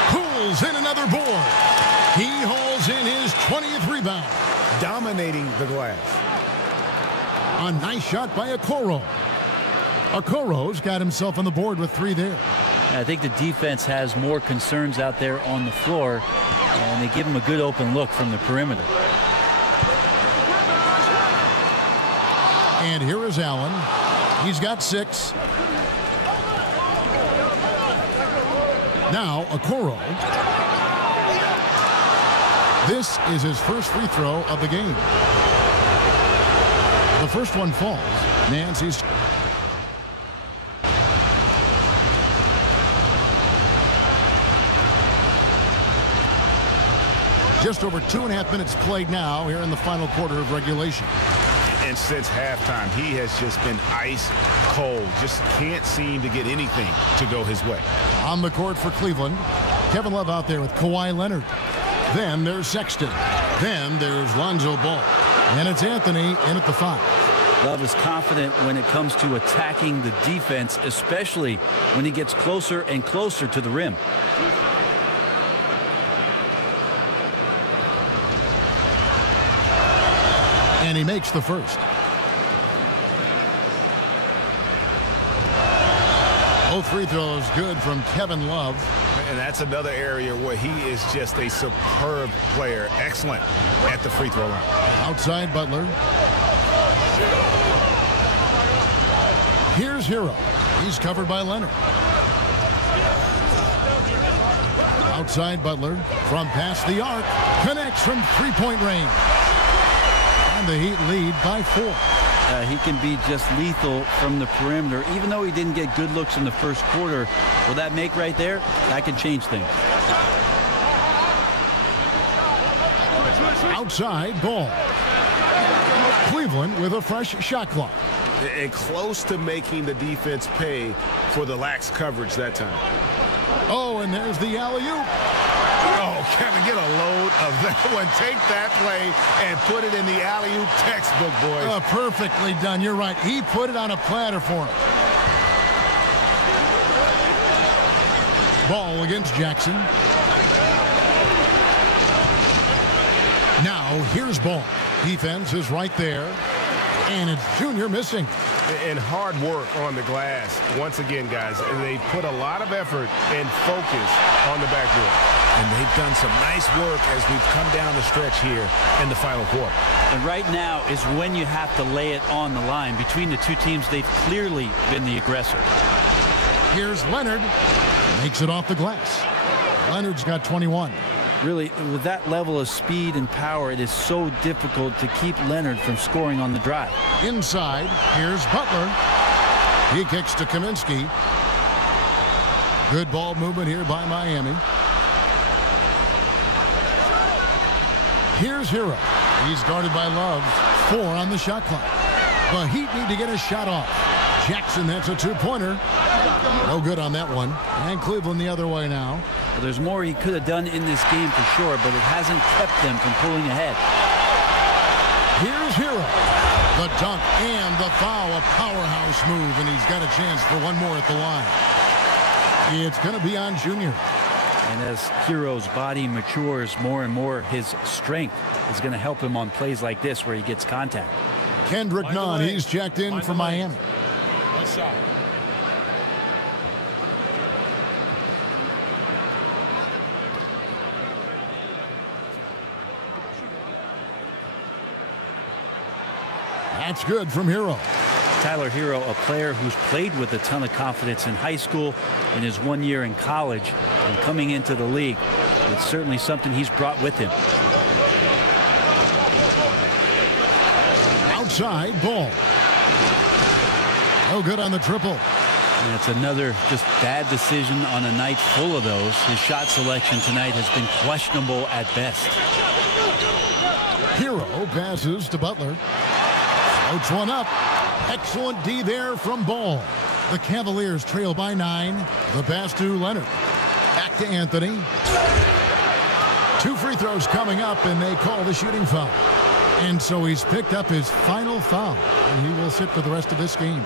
Pulls in another board. He hauls in his 20th rebound. Dominating the glass. A nice shot by Okoro. Okoro's got himself on the board with 3 there. I think the defense has more concerns out there on the floor, and they give him a good open look from the perimeter. And here is Allen. He's got 6. Now Okoro. This is his first free throw of the game. The first one falls. Nancy's. Just over 2.5 minutes played now here in the final quarter of regulation. And since halftime, he has just been ice cold. Just can't seem to get anything to go his way. On the court for Cleveland, Kevin Love out there with Kawhi Leonard. Then there's Sexton. Then there's Lonzo Ball. And it's Anthony in at the 5. Love is confident when it comes to attacking the defense, especially when he gets closer and closer to the rim. And he makes the first. Both free throws good from Kevin Love. And that's another area where he is just a superb player. Excellent at the free throw line. Outside Butler. Here's Hero. He's covered by Leonard. Outside Butler from past the arc. Connects from three-point range. And the Heat lead by 4. He can be just lethal from the perimeter. Even though he didn't get good looks in the first quarter, will that make right there? That can change things. Outside Ball. Cleveland with a fresh shot clock. And close to making the defense pay for the lax coverage that time. Oh, and there's the alley-oop. Oh, Kevin, get a load of that one. Take that play and put it in the alley-oop textbook, boys. Perfectly done. You're right. He put it on a platter for him. Ball against Jackson. Now, here's Ball. Defense is right there. And it's Junior missing. And hard work on the glass. Once again, guys, they put a lot of effort and focus on the backboard. And they've done some nice work as we've come down the stretch here in the final quarter. And right now is when you have to lay it on the line. Between the two teams, they've clearly been the aggressor. Here's Leonard. Makes it off the glass. Leonard's got 21. Really, with that level of speed and power, it is so difficult to keep Leonard from scoring on the drive. Inside, here's Butler. He kicks to Kaminsky. Good ball movement here by Miami. Here's Hero. He's guarded by Love. 4 on the shot clock. The Heat need to get a shot off. Jackson, that's a 2-pointer. No good on that one. And Cleveland the other way now. Well, there's more he could have done in this game for sure, but it hasn't kept them from pulling ahead. Here's Hero. The dunk and the foul, a powerhouse move, and he's got a chance for one more at the line. It's going to be on Junior. And as Hero's body matures more and more, his strength is going to help him on plays like this where he gets contact. Kendrick Nunn, he's checked in for Miami. Nice shot. That's good from Hero. Tyler Hero, a player who's played with a ton of confidence in high school, in his 1 year in college, and coming into the league. It's certainly something he's brought with him. Outside ball. No good on the triple. And it's another just bad decision on a night full of those. His shot selection tonight has been questionable at best. Hero passes to Butler. Floats one up. Excellent D there from Ball. The Cavaliers trail by 9. The pass to Leonard. Back to Anthony. 2 free throws coming up, and they call the shooting foul. And so he's picked up his final foul, and he will sit for the rest of this game.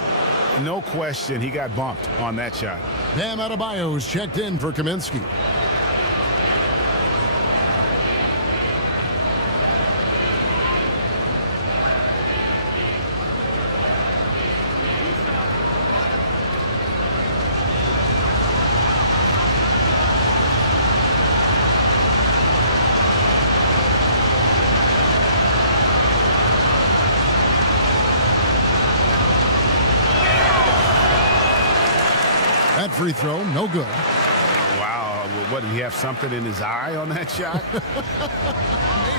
No question, he got bumped on that shot. Bam Adebayo's checked in for Kaminsky. That free throw, no good. Wow, what, did he have something in his eye on that shot?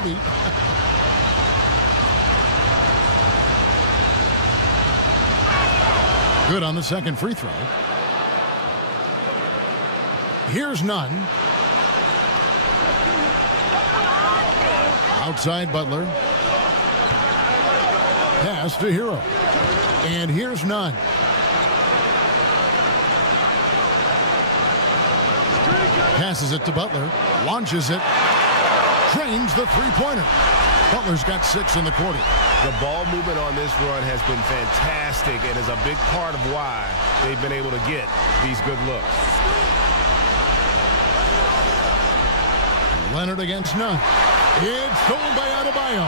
Maybe. Good on the second free throw. Here's Nunn. Outside Butler. Pass to Hero. And here's Nunn. Passes it to Butler. Launches it. Drains the three-pointer. Butler's got 6 in the quarter. The ball movement on this run has been fantastic and is a big part of why they've been able to get these good looks. Leonard against Nunn. It's stolen by Adebayo.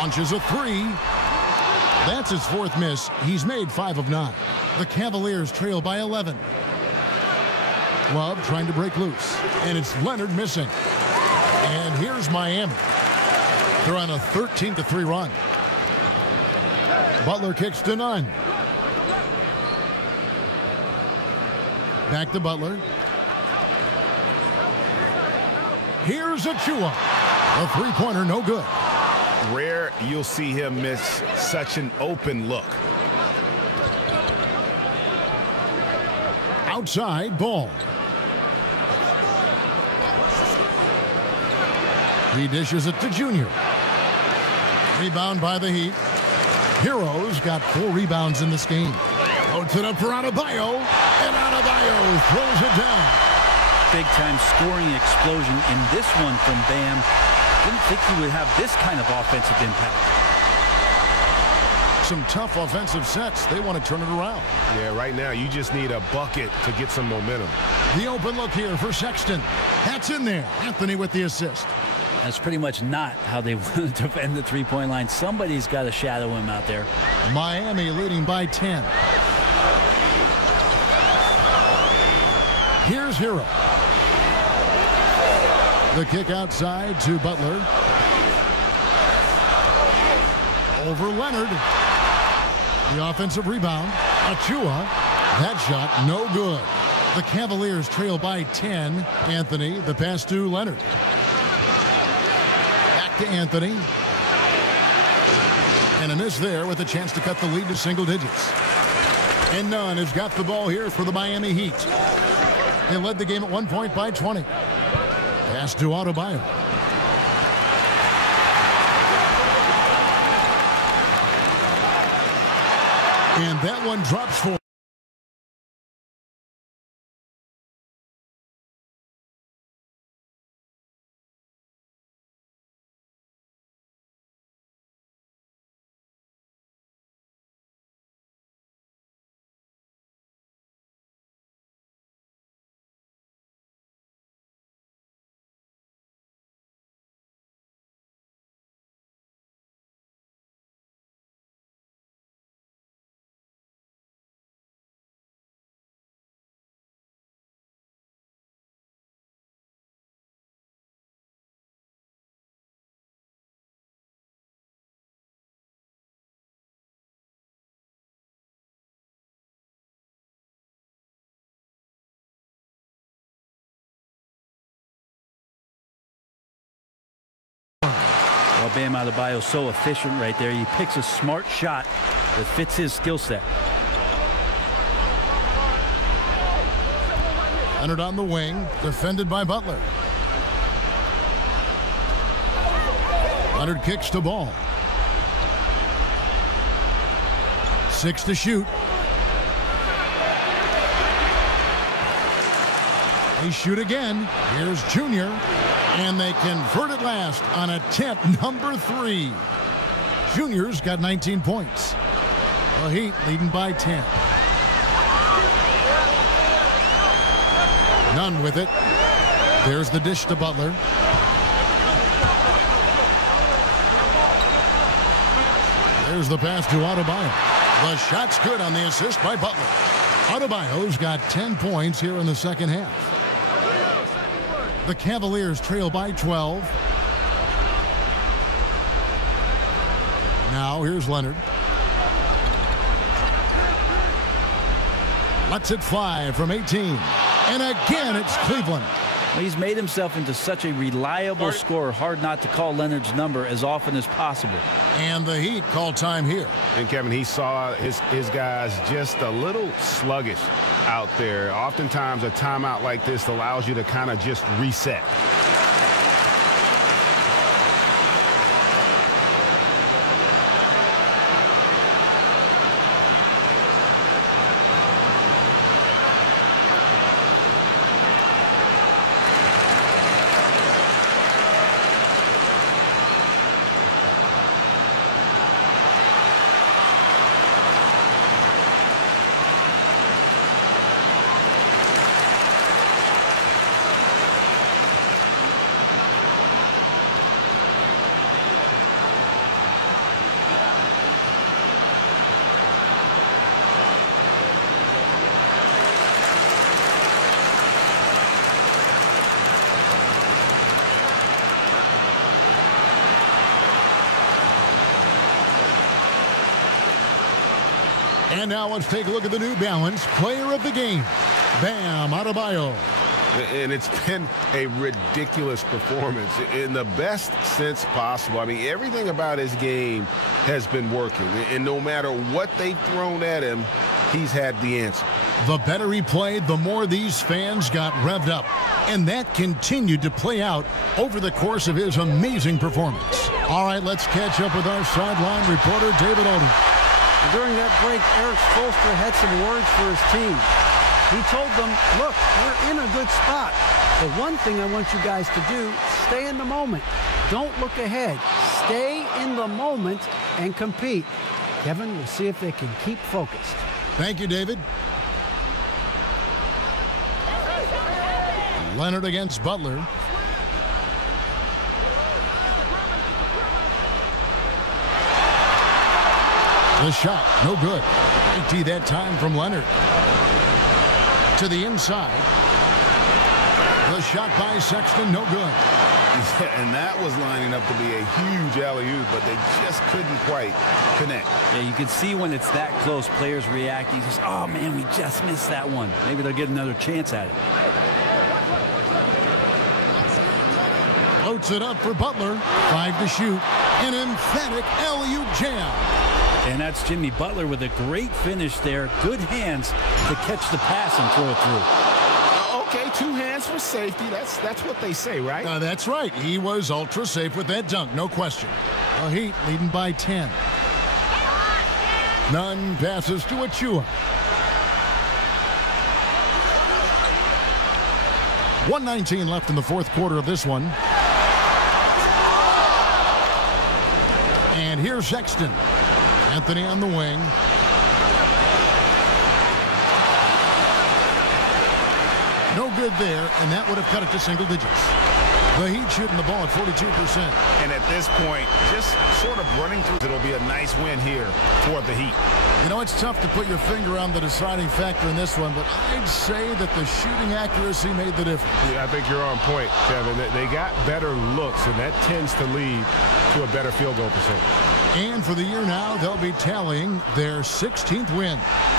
Launches a 3. That's his 4th miss. He's made 5 of 9. The Cavaliers trail by 11. Love trying to break loose. And it's Leonard missing. And here's Miami. They're on a 13-3 run. Butler kicks to Nunn. Back to Butler. Here's Achua. A three-pointer, no good. Rare you'll see him miss such an open look. Outside Ball. He dishes it to Junior. Rebound by the Heat. Hero's got 4 rebounds in this game. Floats it up for Adebayo. And Adebayo throws it down. Big-time scoring explosion in this one from Bam. Didn't think he would have this kind of offensive impact. Some tough offensive sets. They want to turn it around. Yeah, right now you just need a bucket to get some momentum. The open look here for Sexton. That's in there. Anthony with the assist. That's pretty much not how they want to defend the three-point line. Somebody's got to shadow him out there. Miami leading by 10. Here's Hero. The kick outside to Butler. Over Leonard. The offensive rebound. Achua. That shot no good. The Cavaliers trail by 10. Anthony, the pass to Leonard. Back to Anthony. And a miss there with a chance to cut the lead to single digits. And Nunn has got the ball here for the Miami Heat. They led the game at 1 point by 20. Pass to Adebayo. And that one drops for Bam Adebayo is so efficient right there. He picks a smart shot that fits his skill set. Leonard on the wing, defended by Butler. Leonard kicks to Ball. 6 to shoot. They shoot again. Here's Junior. And they convert it last on attempt number 3. Junior's got 19 points. The Heat leading by 10. None with it. There's the dish to Butler. There's the pass to Adebayo. The shot's good on the assist by Butler. Adebayo's got 10 points here in the second half. The Cavaliers trail by 12. Now here's Leonard. Lets it fly from 18. And again, it's Cleveland. He's made himself into such a reliable scorer. Hard not to call Leonard's number as often as possible. And the Heat call time here. And Kevin, he saw his guys just a little sluggish out there. Oftentimes a timeout like this allows you to kind of just reset. And now let's take a look at the New Balance player of the game, Bam Adebayo. And it's been a ridiculous performance in the best sense possible. I mean, everything about his game has been working. And no matter what they've thrown at him, he's had the answer. The better he played, the more these fans got revved up. And that continued to play out over the course of his amazing performance. All right, let's catch up with our sideline reporter, David Aldridge. During that break, Eric Spoelstra had some words for his team. He told them, look, we're in a good spot. The one thing I want you guys to do, stay in the moment. Don't look ahead. Stay in the moment and compete. Kevin, we'll see if they can keep focused. Thank you, David. Leonard against Butler. The shot, no good. 80 that time from Leonard. To the inside. The shot by Sexton, no good. And that was lining up to be a huge alley-oop, but they just couldn't quite connect. Yeah, you can see when it's that close, players reacting. Just, oh, man, we just missed that one. Maybe they'll get another chance at it. Floats it up for Butler. 5 to shoot. An emphatic alley-oop jam. And that's Jimmy Butler with a great finish there. Good hands to catch the pass and throw it through. Okay, 2 hands for safety. That's what they say, right? That's right. He was ultra safe with that dunk, no question. The Heat leading by 10. Nunn passes to Achiuwa. 1:19 left in the fourth quarter of this one. And here's Sexton. Anthony on the wing. No good there, and that would have cut it to single digits. The Heat shooting the ball at 42%. And at this point, just sort of running through, it'll be a nice win here for the Heat. You know, it's tough to put your finger on the deciding factor in this one, but I'd say that the shooting accuracy made the difference. Yeah, I think you're on point, Kevin. They got better looks, and that tends to lead to a better field goal percentage. And for the year now, they'll be tallying their 16th win.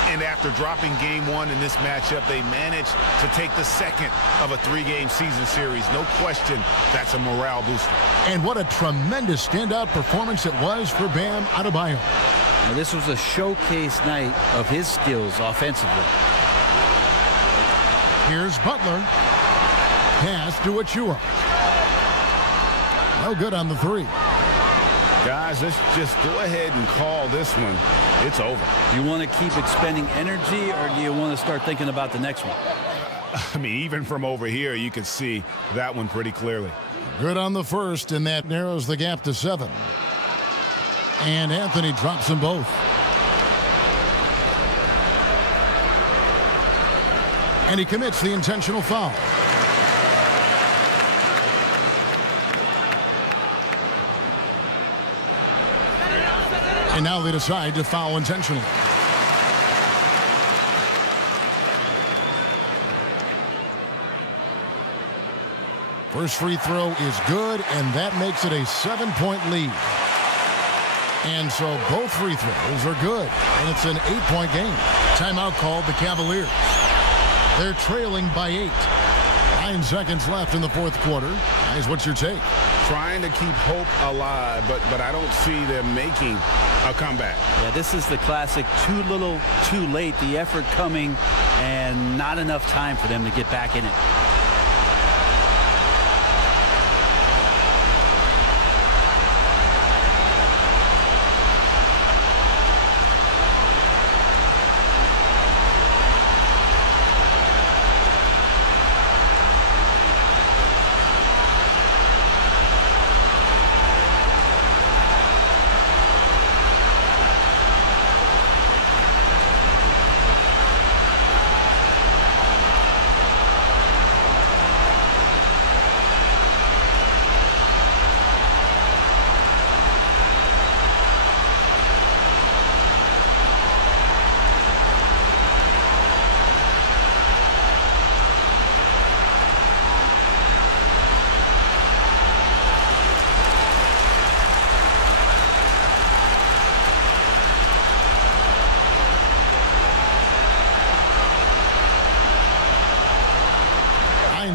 And after dropping game 1 in this matchup, they managed to take the second of a 3-game season series. No question, that's a morale booster. And what a tremendous standout performance it was for Bam Adebayo. Now, this was a showcase night of his skills offensively. Here's Butler. Pass to Achua. No good on the 3. Guys, let's just go ahead and call this one. It's over. Do you want to keep expending energy, or do you want to start thinking about the next one? I mean, even from over here, you can see that one pretty clearly. Good on the first, and that narrows the gap to 7. And Anthony drops them both. And he commits the intentional foul. And now they decide to foul intentionally. First free throw is good, and that makes it a 7-point lead. And so both free throws are good, and it's an 8-point game. Timeout called the Cavaliers. They're trailing by 8. 9 seconds left in the fourth quarter. Guys, what's your take? Trying to keep hope alive, but I don't see them making a comeback. Yeah, this is the classic too little, too late. The effort coming and not enough time for them to get back in it.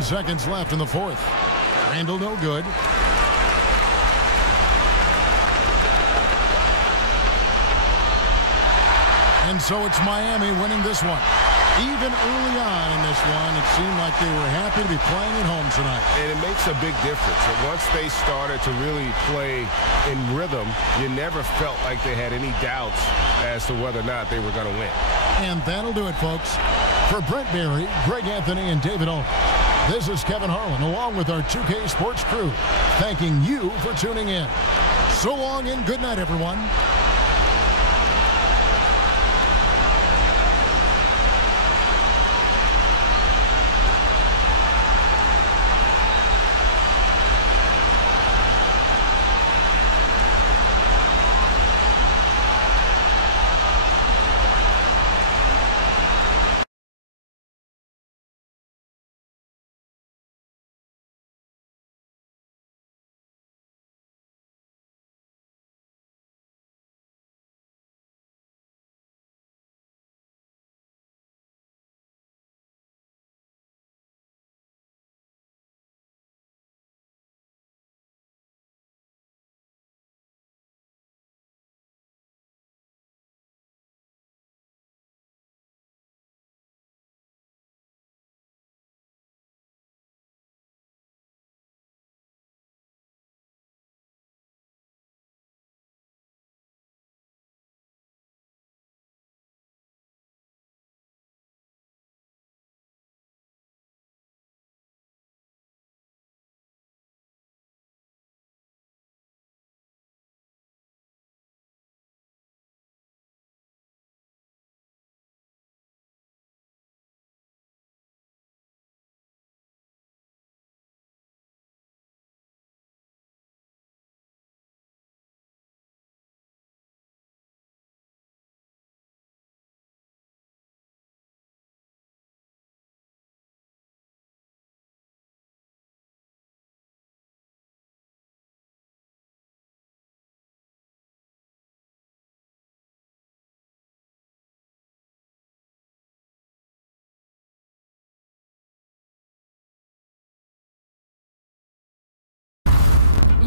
Seconds left in the fourth. Randall no good. And so it's Miami winning this one. Even early on in this one, it seemed like they were happy to be playing at home tonight. And it makes a big difference. And once they started to really play in rhythm, you never felt like they had any doubts as to whether or not they were going to win. And that'll do it, folks. For Brent Barry, Greg Anthony, and David Olin, this is Kevin Harlan, along with our 2K Sports crew, thanking you for tuning in. So long and good night, everyone.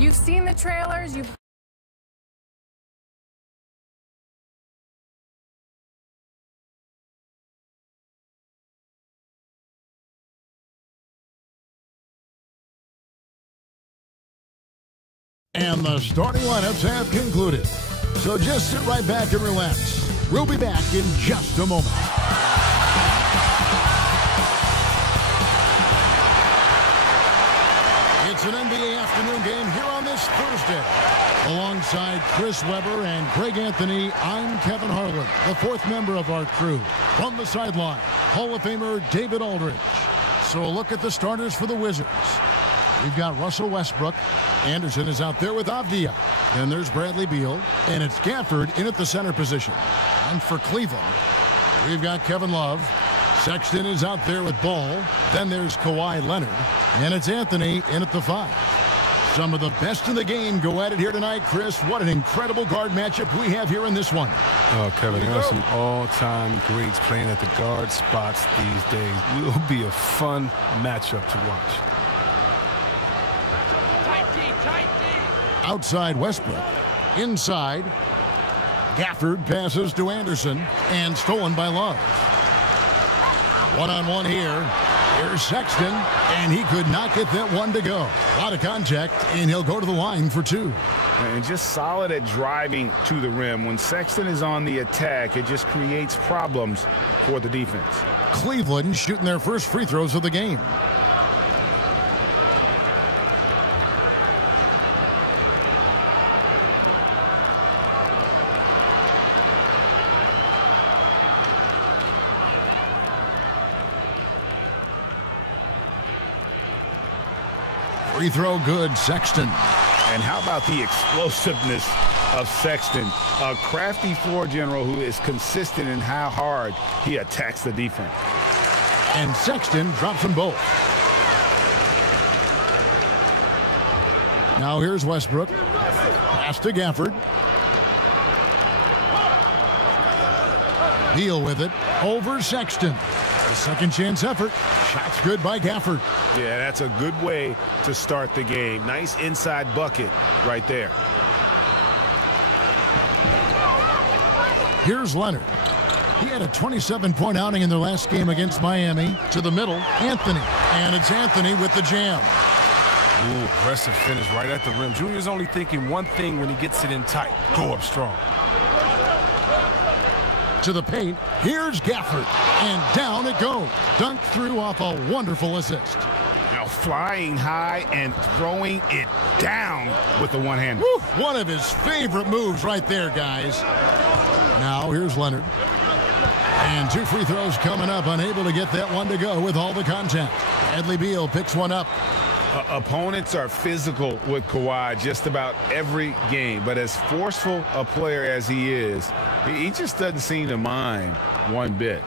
You've seen the trailers. You've And the starting lineups have concluded. So just sit right back and relax. We'll be back in just a moment. It's an NBA afternoon game here on this Thursday. Alongside Chris Webber and Greg Anthony, I'm Kevin Harlan, the fourth member of our crew. From the sideline, Hall of Famer David Aldridge. So a look at the starters for the Wizards. We've got Russell Westbrook. Anderson is out there with Avdia. Then there's Bradley Beal. And it's Gafford in at the center position. And for Cleveland, we've got Kevin Love. Sexton is out there with Ball. Then there's Kawhi Leonard. And it's Anthony in at the 5. Some of the best in the game go at it here tonight. Chris, what an incredible guard matchup we have here in this one. Oh, Kevin, there are some all-time greats playing at the guard spots these days. It will be a fun matchup to watch. Outside Westbrook. Inside, Gafford passes to Anderson and stolen by Love. One-on-one here. Here's Sexton, and he could not get that one to go. A lot of contact, and he'll go to the line for 2. And just solid at driving to the rim. When Sexton is on the attack, it just creates problems for the defense. Cleveland shooting their first free throws of the game. Free throw good, Sexton. And how about the explosiveness of Sexton? A crafty floor general who is consistent in how hard he attacks the defense. And Sexton drops them both. Now here's Westbrook. Pass to Gafford. Beal with it. Over Sexton. The second chance effort. Shots good by Gafford. Yeah, that's a good way to start the game. Nice inside bucket right there. Here's Leonard. He had a 27-point outing in their last game against Miami. To the middle, Anthony. And it's Anthony with the jam. Ooh, aggressive finish right at the rim. Junior's only thinking one thing when he gets it in tight. Go up strong. To the paint, here's Gafford, and down it goes. Dunked through off a wonderful assist. Now flying high and throwing it down with the one-hand. One of his favorite moves right there, guys. Now here's Leonard. And 2 free throws coming up, unable to get that one to go with all the contact. Bradley Beal picks one up. Opponents are physical with Kawhi just about every game, but as forceful a player as he is, he just doesn't seem to mind one bit.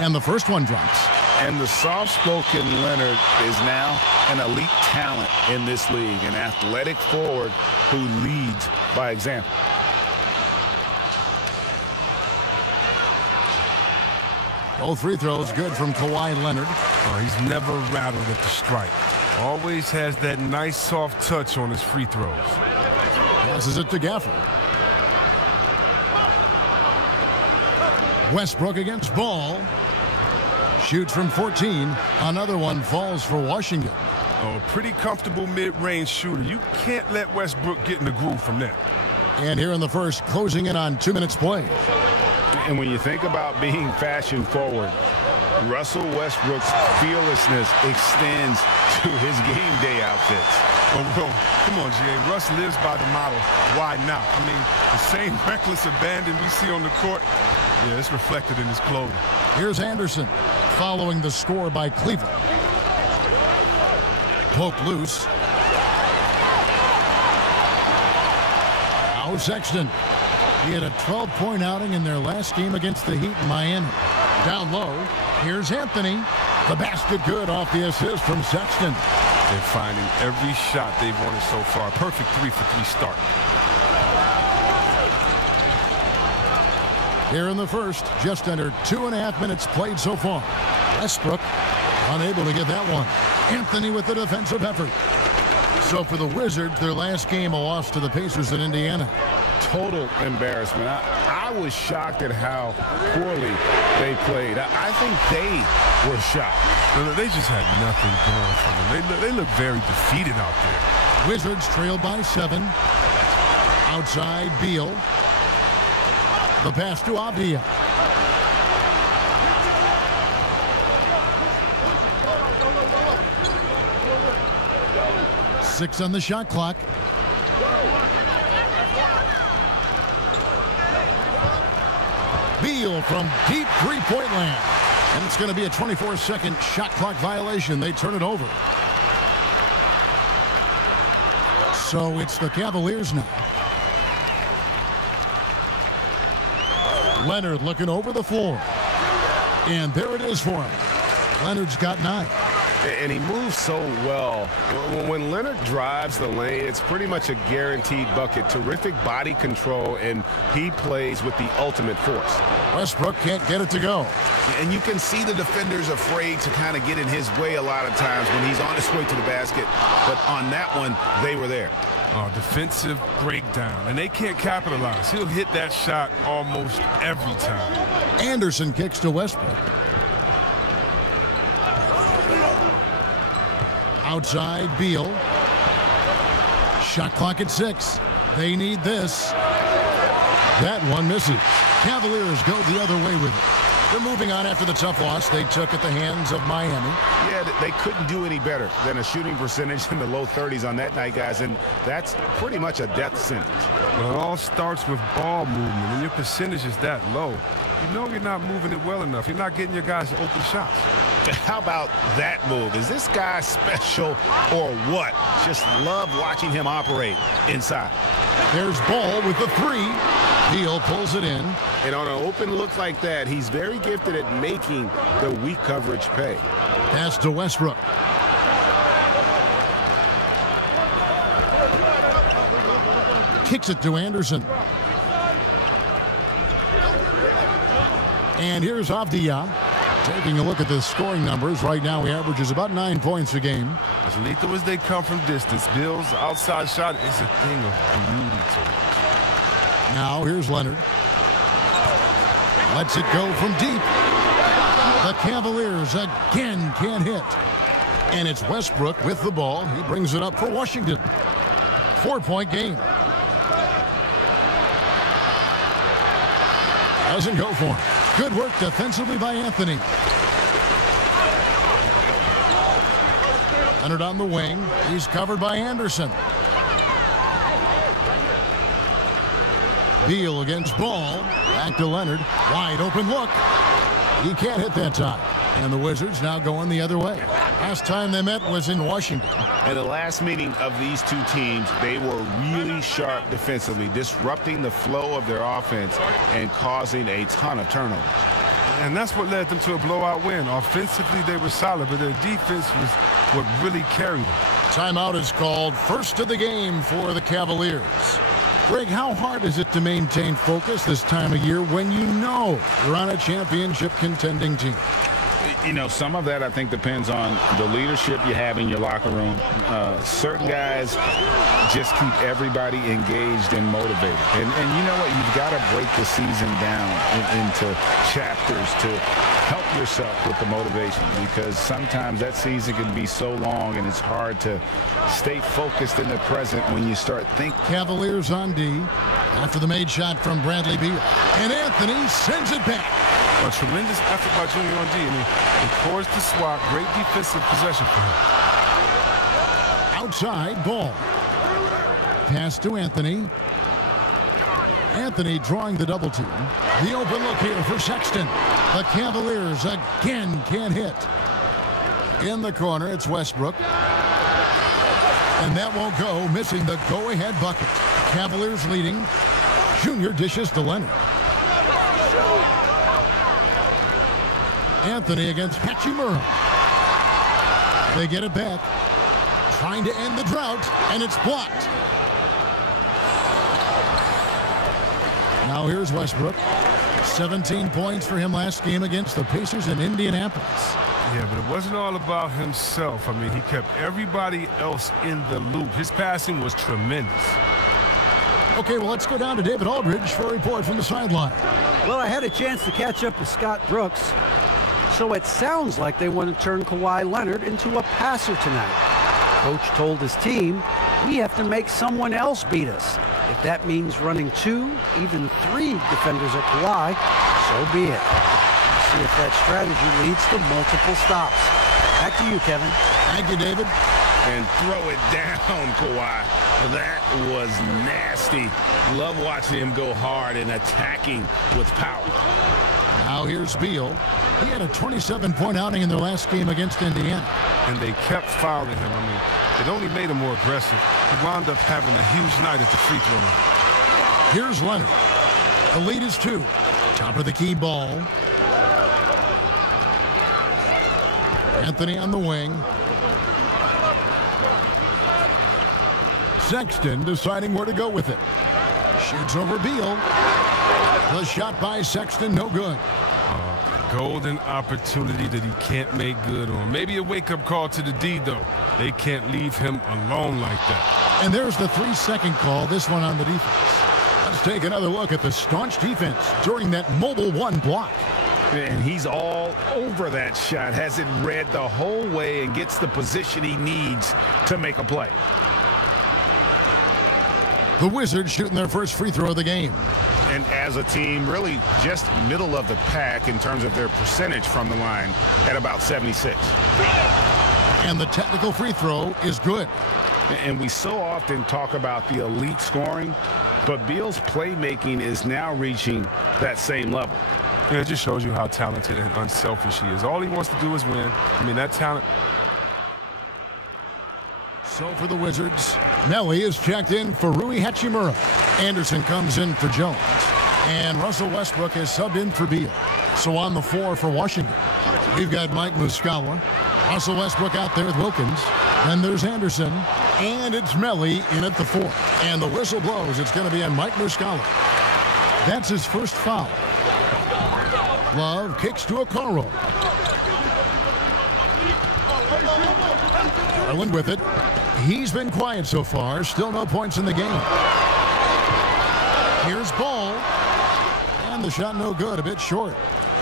And the first one drops. And the soft-spoken Leonard is now an elite talent in this league, an athletic forward who leads by example. Both free throws good from Kawhi Leonard. Oh, he's never rattled at the strike. Always has that nice soft touch on his free throws. Passes it to Gafford. Westbrook against Ball. Shoots from 14. Another one falls for Washington. Oh, pretty comfortable mid-range shooter. You can't let Westbrook get in the groove from there. And here in the first, closing in on 2 minutes play. And when you think about being fashion forward, Russell Westbrook's fearlessness extends to his game day outfits. Oh, bro, come on, G.A. Russ lives by the motto, why not? I mean, the same reckless abandon we see on the court, yeah, it's reflected in his clothing. Here's Anderson following the score by Cleveland. Poke loose. Now Sexton. He had a 12-point outing in their last game against the Heat in Miami. Down low, here's Anthony. The basket good off the assist from Sexton. They're finding every shot they've wanted so far. Perfect 3-for-3 start. Here in the first, just under 2.5 minutes played so far. Westbrook unable to get that one. Anthony with the defensive effort. So for the Wizards, their last game, a loss to the Pacers in Indiana. Total embarrassment. I was shocked at how poorly they played. I think they were shocked. They just had nothing going for them. They look very defeated out there. Wizards trailed by 7. Outside, Beal. The pass to Avdia. Six on the shot clock. Beal from deep three-point land. And it's going to be a 24-second shot clock violation. They turn it over. So it's the Cavaliers now. Leonard looking over the floor. And there it is for him. Leonard's got 9. And he moves so well. When Leonard drives the lane, it's pretty much a guaranteed bucket. Terrific body control, and he plays with the ultimate force. Westbrook can't get it to go. And you can see the defenders afraid to kind of get in his way a lot of times when he's on his way to the basket. But on that one, they were there. Defensive breakdown, and they can't capitalize. He'll hit that shot almost every time. Anderson kicks to Westbrook. Outside, Beal. Shot clock at 6. They need this. That one misses. Cavaliers go the other way with it. They're moving on after the tough loss they took at the hands of Miami. Yeah, they couldn't do any better than a shooting percentage in the low 30s on that night, guys, and that's pretty much a death sentence. Well, it all starts with ball movement. When your percentage is that low, you know you're not moving it well enough. You're not getting your guys open shots. How about that move? Is this guy special or what? Just love watching him operate inside. There's Ball with the 3. Beal pulls it in. And on an open look like that, he's very gifted at making the weak coverage pay. Pass to Westbrook. Kicks it to Anderson. And here's Avdia. Taking a look at the scoring numbers. Right now he averages about 9 points a game. As lethal as they come from distance, Bill's outside shot is a thing of beauty to watch. Now here's Leonard. Lets it go from deep. The Cavaliers again can't hit. And it's Westbrook with the ball. He brings it up for Washington. 4-point game. Doesn't go for him. Good work defensively by Anthony. Leonard on the wing. He's covered by Anderson. Beal against Ball. Back to Leonard. Wide open look. He can't hit that time. And the Wizards now going the other way. Last time they met was in Washington. And the last meeting of these two teams, they were really sharp defensively, disrupting the flow of their offense and causing a ton of turnovers. And that's what led them to a blowout win. Offensively, they were solid, but their defense was what really carried them. Timeout is called. First of the game for the Cavaliers. Greg, how hard is it to maintain focus this time of year when you know you're on a championship contending team? You know, some of that I think depends on the leadership you have in your locker room. Certain guys just keep everybody engaged and motivated. And you know what? You've got to break the season down into chapters to help yourself with the motivation, because sometimes that season can be so long and it's hard to stay focused in the present when you start thinking. Cavaliers on D after the made shot from Bradley Beal. And Anthony sends it back. A tremendous effort by Junior on D. I mean, he forced the swap. Great defensive possession for him. Outside, Ball. Pass to Anthony. Anthony drawing the double team. The open look here for Sexton. The Cavaliers again can't hit. In the corner, it's Westbrook. And that won't go, missing the go-ahead bucket. Cavaliers leading. Junior dishes to Leonard. Anthony against Hachimura. They get it back. Trying to end the drought, and it's blocked. Now here's Westbrook. 17 points for him last game against the Pacers in Indianapolis. Yeah, but it wasn't all about himself. I mean, he kept everybody else in the loop. His passing was tremendous. Okay, well, let's go down to David Aldridge for a report from the sideline. Well, I had a chance to catch up with Scott Brooks, so it sounds like they want to turn Kawhi Leonard into a passer tonight. Coach told his team, we have to make someone else beat us. If that means running 2, even 3 defenders at Kawhi, so be it. See if that strategy leads to multiple stops. Back to you, Kevin. Thank you, David. And throw it down, Kawhi. That was nasty. Love watching him go hard and attacking with power. Now here's Beal. He had a 27-point outing in their last game against Indiana. And they kept fouling him. I mean, it only made him more aggressive. He wound up having a huge night at the free throw line. Here's Leonard. The lead is 2. Top of the key ball. Anthony on the wing. Sexton deciding where to go with it. Shoots over Beal. The shot by Sexton, no good. Golden opportunity that he can't make good on. Maybe a wake-up call to the D, though. They can't leave him alone like that. And there's the 3-second call, this one on the defense. Let's take another look at the staunch defense during that mobile 1 block. And he's all over that shot, has it read the whole way and gets the position he needs to make a play. The Wizards shooting their first free throw of the game. And as a team, really just middle of the pack in terms of their percentage from the line at about 76. And the technical free throw is good. And we so often talk about the elite scoring, but Beal's playmaking is now reaching that same level. Yeah, it just shows you how talented and unselfish he is. All he wants to do is win. I mean, that talent. So for the Wizards, Melli is checked in for Rui Hachimura. Anderson comes in for Jones. And Russell Westbrook is subbed in for Beal. So on the floor for Washington, we've got Mike Muscala. Russell Westbrook out there with Wilkins. Then there's Anderson. And it's Melli in at the 4. And the whistle blows. It's going to be on Mike Muscala. That's his first foul. Love kicks to Okoro. Garland with it. He's been quiet so far. Still no points in the game. Here's Ball. And the shot no good. A bit short.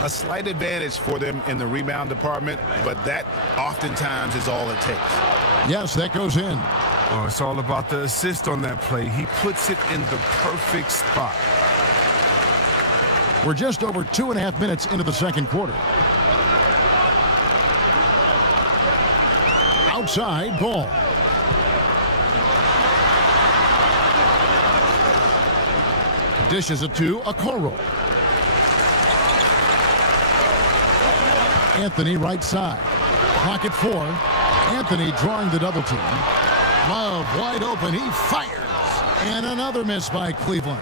A slight advantage for them in the rebound department, but that oftentimes is all it takes. Yes, that goes in. Oh, it's all about the assist on that play. He puts it in the perfect spot. We're just over 2.5 minutes into the second quarter. Outside, Ball. Dishes it to Okoro. Anthony right side. Clock at 4. Anthony drawing the double team. Love wide open. He fires. And another miss by Cleveland.